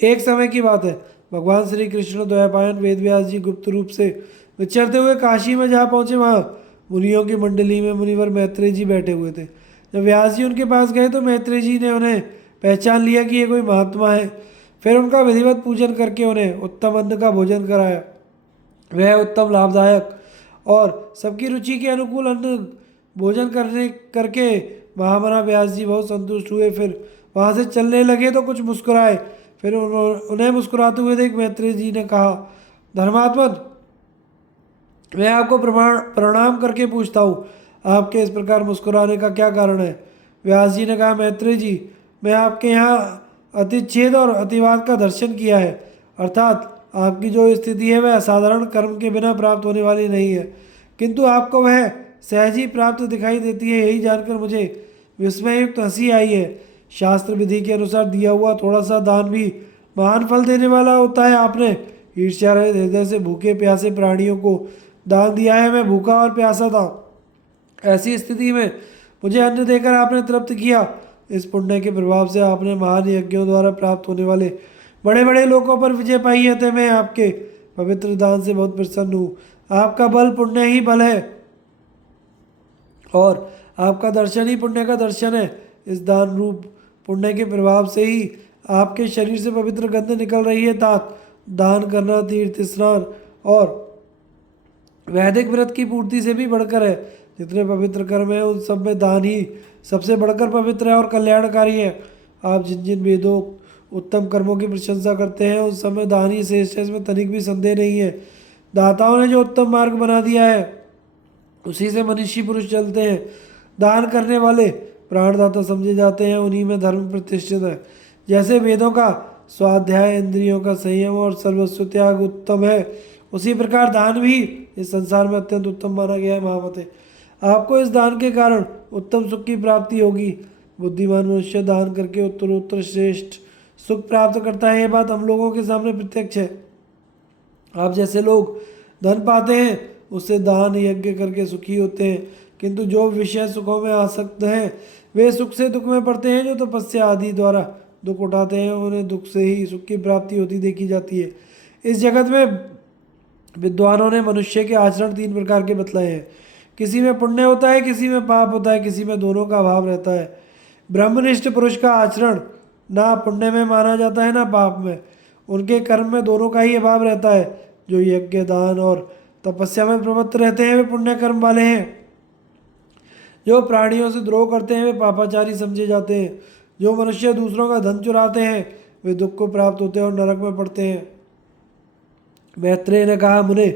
एक समय की बात है, भगवान श्री कृष्ण द्वैपायन वेदव्यास जी गुप्त रूप से विचरते हुए काशी में जहाँ पहुँचे वहाँ मुनियों की मंडली में मुनिवर मैत्रेय जी बैठे हुए थे। जब व्यास जी उनके पास गए तो मैत्रेय जी ने उन्हें पहचान लिया कि ये कोई महात्मा है। फिर उनका विधिवत पूजन करके उन्हें उत्तम अन्न का भोजन कराया। वह उत्तम लाभदायक और सबकी रुचि के अनुकूल अन्न भोजन करके महामना व्यास जी बहुत संतुष्ट हुए। फिर वहाँ से चलने लगे तो कुछ मुस्कुराए। फिर उन्हें मुस्कुराते हुए देख मैत्रेय जी ने कहा, धर्मात्मन, मैं आपको प्रणाम करके पूछता हूँ, आपके इस प्रकार मुस्कुराने का क्या कारण है? व्यास जी ने कहा, मैत्रेय जी, मैं आपके यहाँ अतिच्छेद और अतिवाद का दर्शन किया है, अर्थात आपकी जो स्थिति है वह असाधारण कर्म के बिना प्राप्त होने वाली नहीं है, किंतु आपको वह सहज ही प्राप्त दिखाई देती है। यही जानकर मुझे विस्मययुक्त हंसी आई है। शास्त्र विधि के अनुसार दिया हुआ थोड़ा सा दान भी महान फल देने वाला होता है। आपने ईर्ष्या रहित हृदय से भूखे प्यासे प्राणियों को दान दिया है। मैं भूखा और प्यासा था, ऐसी स्थिति में मुझे अन्न देकर आपने तृप्त किया, इस पुण्य के प्रभाव से आपने महान यज्ञों द्वारा प्राप्त होने वाले बड़े बड़े लोकों पर विजय पाई है। तो मैं आपके पवित्र दान से बहुत प्रसन्न हूँ। आपका बल पुण्य ही बल है और आपका दर्शन ही पुण्य का दर्शन है। इस दान रूप पुण्य के प्रभाव से ही आपके शरीर से पवित्र गंध निकल रही है। तात दान करना तीर्थ स्नान और वैदिक व्रत की पूर्ति से भी बढ़कर है। जितने पवित्र कर्म है उन सब में दान ही सबसे बढ़कर पवित्र है और कल्याणकारी है। आप जिन जिन वेदों उत्तम कर्मों की प्रशंसा करते हैं उन सब में दान ही श्रेष्ठ है, इसमें तनिक भी संदेह नहीं है। दाताओं ने जो उत्तम मार्ग बना दिया है उसी से मनुष्य पुरुष चलते हैं। दान करने वाले प्राणदाता समझे जाते हैं, उन्हीं में धर्म प्रतिष्ठित है। जैसे वेदों का स्वाध्याय, इंद्रियों का संयम और सर्वस्व त्याग उत्तम है, उसी प्रकार दान भी इस संसार में अत्यंत उत्तम माना गया है। महामते, आपको इस दान के कारण उत्तम सुख की प्राप्ति होगी। बुद्धिमान मनुष्य दान करके उत्तरोत्तर श्रेष्ठ सुख प्राप्त करता है। यह बात हम लोगों के सामने प्रत्यक्ष है। आप जैसे लोग धन पाते हैं उससे दान यज्ञ करके सुखी होते हैं, किंतु जो विषय सुखों में आसक्त हैं वे सुख से दुख में पड़ते हैं। जो तपस्या आदि द्वारा दुख उठाते हैं उन्हें दुख से ही सुख की प्राप्ति होती देखी जाती है। इस जगत में विद्वानों ने मनुष्य के आचरण 3 प्रकार के बतलाए हैं। किसी में पुण्य होता है, किसी में पाप होता है, किसी में दोनों का अभाव रहता है। ब्रह्मनिष्ठ पुरुष का आचरण ना पुण्य में माना जाता है ना पाप में। उनके कर्म में दोनों का ही अभाव रहता है। जो यज्ञ दान और तपस्या में प्रवृत्त रहते हैं वे पुण्य कर्म वाले हैं। जो प्राणियों से द्रोह करते हैं वे पापाचारी समझे जाते हैं। जो मनुष्य दूसरों का धन चुराते हैं वे दुख को प्राप्त होते हैं और नरक में पड़ते हैं। मैत्रेय ने कहा, मुने,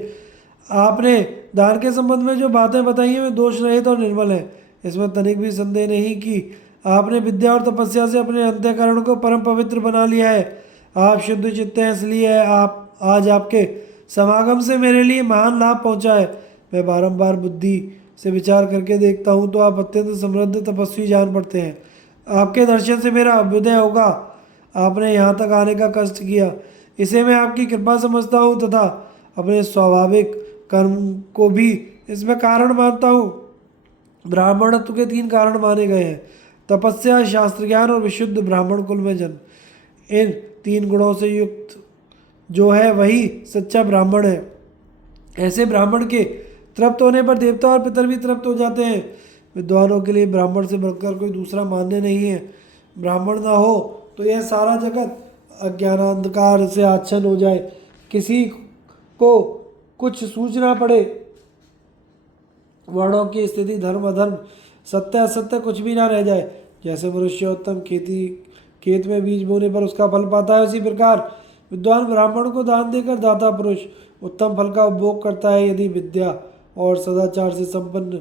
आपने दान के संबंध में जो बातें बताई हैं वे दोष रहित और निर्मल हैं। इसमें तनिक भी संदेह नहीं कि आपने विद्या और तपस्या से अपने अंतःकरण को परम पवित्र बना लिया है। आप शुद्ध चित्त हैं, इसलिए आप आज आपके समागम से मेरे लिए महान लाभ पहुंचा है। मैं बारंबार बुद्धि से विचार करके देखता हूँ तो आप अत्यंत समृद्ध तपस्वी जान पड़ते हैं। आपके दर्शन से मेरा अभ्युदय होगा। आपने यहाँ तक आने का कष्ट किया, इसे मैं आपकी कृपा समझता हूँ तथा अपने स्वाभाविक कर्म को भी इसमें कारण मानता हूँ। ब्राह्मणत्व के 3 कारण माने गए हैं: तपस्या, शास्त्र ज्ञान और विशुद्ध ब्राह्मण कुल में जन्म। इन 3 गुणों से युक्त जो है वही सच्चा ब्राह्मण है। ऐसे ब्राह्मण के तृप्त होने पर देवता और पितर भी तृप्त हो जाते हैं। विद्वानों के लिए ब्राह्मण से बढ़कर कोई दूसरा मान्य नहीं है। ब्राह्मण ना हो तो यह सारा जगत अज्ञानांधकार से आच्छन्न हो जाए, किसी को कुछ सूझना पड़े। वर्णों की स्थिति, धर्म अधर्म, सत्य असत्य कुछ भी ना रह जाए। जैसे मनुष्य उत्तम खेत में बीज बोने पर उसका फल पाता है, उसी प्रकार विद्वान ब्राह्मण को दान देकर दाता पुरुष उत्तम फल का उपभोग करता है। यदि विद्या और सदाचार से संपन्न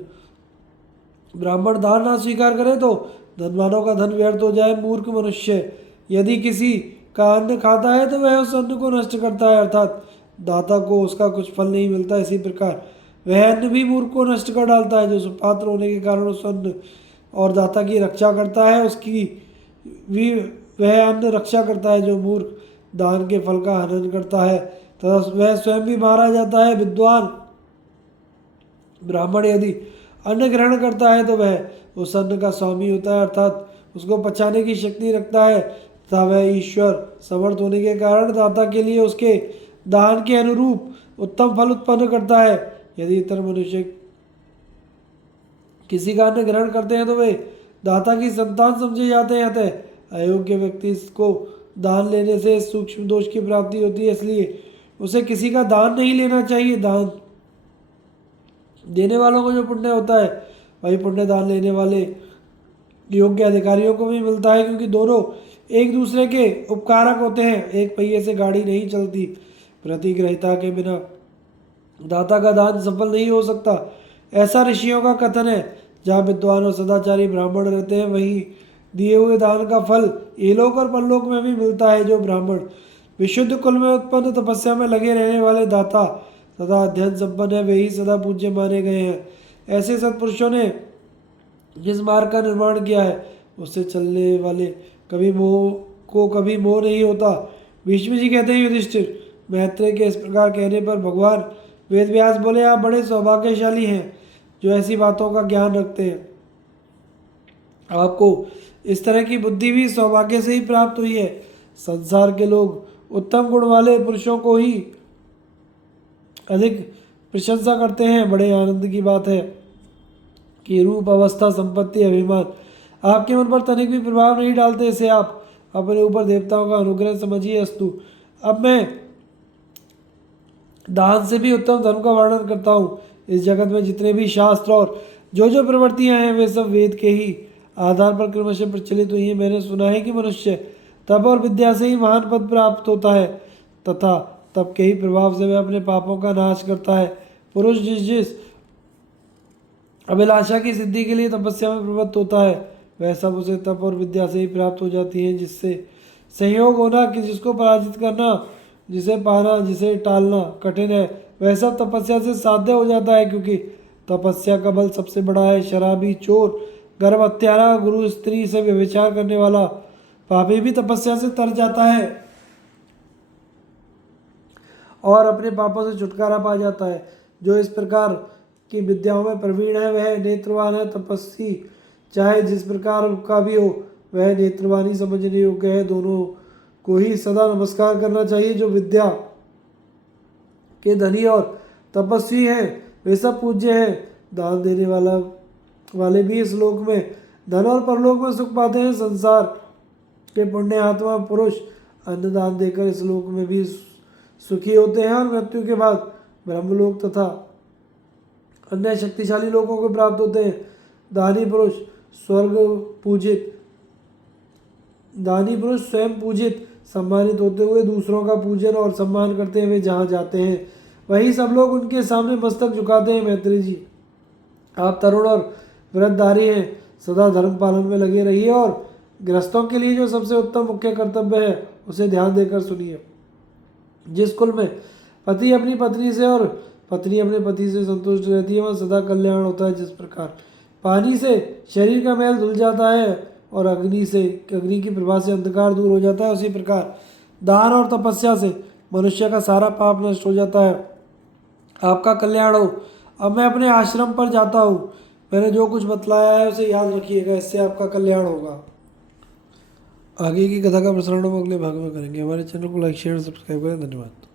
ब्राह्मण दान ना स्वीकार करे तो धनवानों का धन व्यर्थ हो जाए। मूर्ख मनुष्य यदि किसी का अन्न खाता है तो वह उस अन्न को नष्ट करता है, अर्थात दाता को उसका कुछ फल नहीं मिलता। इसी प्रकार वह अन्न भी मूर्ख को नष्ट कर डालता है। जो सुपात्र होने के कारण उस अन्न और दाता की रक्षा करता है उसकी भी वह अन्न रक्षा करता है। जो मूर्ख दान के फल का हनन करता है तथा वह स्वयं भी मारा जाता है। विद्वान ब्राह्मण यदि अन्न ग्रहण करता है तो वह उस अन्न का स्वामी होता है, अर्थात उसको पचाने की शक्ति रखता है तथा वह ईश्वर समर्थ होने के कारण दाता के लिए उसके दान के अनुरूप उत्तम फल उत्पन्न करता है। यदि इतर मनुष्य किसी का अन्न ग्रहण करते हैं तो वे दाता की संतान समझे जाते हैं। अतः अयोग्य व्यक्ति को दान लेने से सूक्ष्म दोष की प्राप्ति होती है, इसलिए उसे किसी का दान नहीं लेना चाहिए। दान देने वालों को जो पुण्य होता है वही पुण्य दान लेने वाले योग्य अधिकारियों को भी मिलता है, क्योंकि दोनों एक दूसरे के उपकारक होते हैं। एक पहिए से गाड़ी नहीं चलती। प्रतिग्रहिता के बिना दाता का दान सफल नहीं हो सकता, ऐसा ऋषियों का कथन है। जहाँ विद्वान और सदाचारी ब्राह्मण रहते हैं वहीं दिए हुए दान का फल इहलोक और परलोक में भी मिलता है। जो ब्राह्मण विशुद्ध कुल में उत्पन्न तपस्या में लगे रहने वाले दाता तथा अध्ययन संपन्न है वे ही सदा पूज्य माने गए हैं। ऐसे सत्पुरुषों ने जिस मार्ग का निर्माण किया है उससे चलने वाले कभी मोह नहीं होता। भीष्म जी कहते हैं, युधिष्ठिर, मैत्रेय के इस प्रकार कहने पर भगवान वेद व्यास बोले, आप बड़े सौभाग्यशाली हैं जो ऐसी बातों का ज्ञान रखते हैं। आपको इस तरह की बुद्धि भी सौभाग्य से ही प्राप्त हुई है। संसार के लोग उत्तम गुण वाले पुरुषों को ही अधिक प्रशंसा करते हैं। बड़े आनंद की बात है कि रूप, अवस्था, संपत्ति, अभिमान आपके मन पर तनिक भी प्रभाव नहीं डालते। इसे आप अपने ऊपर देवताओं का अनुग्रह समझिए। अस्तु, अब मैं दान से भी उत्तम धर्म का वर्णन करता हूँ। इस जगत में जितने भी शास्त्र और जो प्रवृत्तियां हैं वे सब वेद के ही आधार पर क्रमशः प्रचलित हुई हैं। मैंने सुना है कि मनुष्य तप और विद्या से ही महान पद प्राप्त होता है तथा तप के ही प्रभाव से वह अपने पापों का नाश करता है। पुरुष जिस जिस अभिलाषा की सिद्धि के लिए तपस्या में प्रवृत्त होता है वह सब उसे तप और विद्या से ही प्राप्त हो जाती है। जिससे संयोग होना कि जिसको पराजित करना, जिसे पाना, जिसे टालना कठिन है, वह सब तपस्या से साध्य हो जाता है। क्योंकि तपस्या का बल सबसे बड़ा है। शराबी, चोर, गर्भ हत्यारा, गुरु स्त्री से व्यभिचार करने वाला पापी भी तपस्या से तर जाता है और अपने पापों से छुटकारा पा जाता है। जो इस प्रकार की विद्याओं में प्रवीण है वह नेत्रवान है। तपस्वी चाहे जिस प्रकार का भी हो वह नेत्रवानी समझने योग्य है। दोनों को ही सदा नमस्कार करना चाहिए। जो विद्या के धनी और तपस्वी हैं वे सब पूज्य हैं। दान देने वाले भी इस लोक में धन और परलोक में सुख पाते हैं। संसार के पुण्य आत्मा पुरुष अन्न दान देकर इस लोक में भी सुखी होते हैं और मृत्यु के बाद ब्रह्मलोक तथा अन्य शक्तिशाली लोगों को प्राप्त होते हैं। दानी पुरुष स्वयं पूजित सम्मानित होते हुए दूसरों का पूजन और सम्मान करते हुए जहाँ जाते हैं वहीं सब लोग उनके सामने मस्तक झुकाते हैं। मैत्री जी, आप तरुण और व्रतधारी हैं, सदा धर्म पालन में लगे रहिए और गृहस्थों के लिए जो सबसे उत्तम मुख्य कर्तव्य है उसे ध्यान देकर सुनिए। जिस कुल में पति अपनी पत्नी से और पत्नी अपने पति से संतुष्ट रहती है वह सदा कल्याण होता है। जिस प्रकार पानी से शरीर का मैल धुल जाता है और अग्नि की प्रभा से अंधकार दूर हो जाता है, उसी प्रकार दान और तपस्या से मनुष्य का सारा पाप नष्ट हो जाता है। आपका कल्याण हो। अब मैं अपने आश्रम पर जाता हूँ। मैंने जो कुछ बतलाया है उसे याद रखिएगा, इससे आपका कल्याण होगा। आगे की कथा का प्रसारण हम अगले भाग में करेंगे। हमारे चैनल को लाइक, शेयर, सब्सक्राइब करें। धन्यवाद।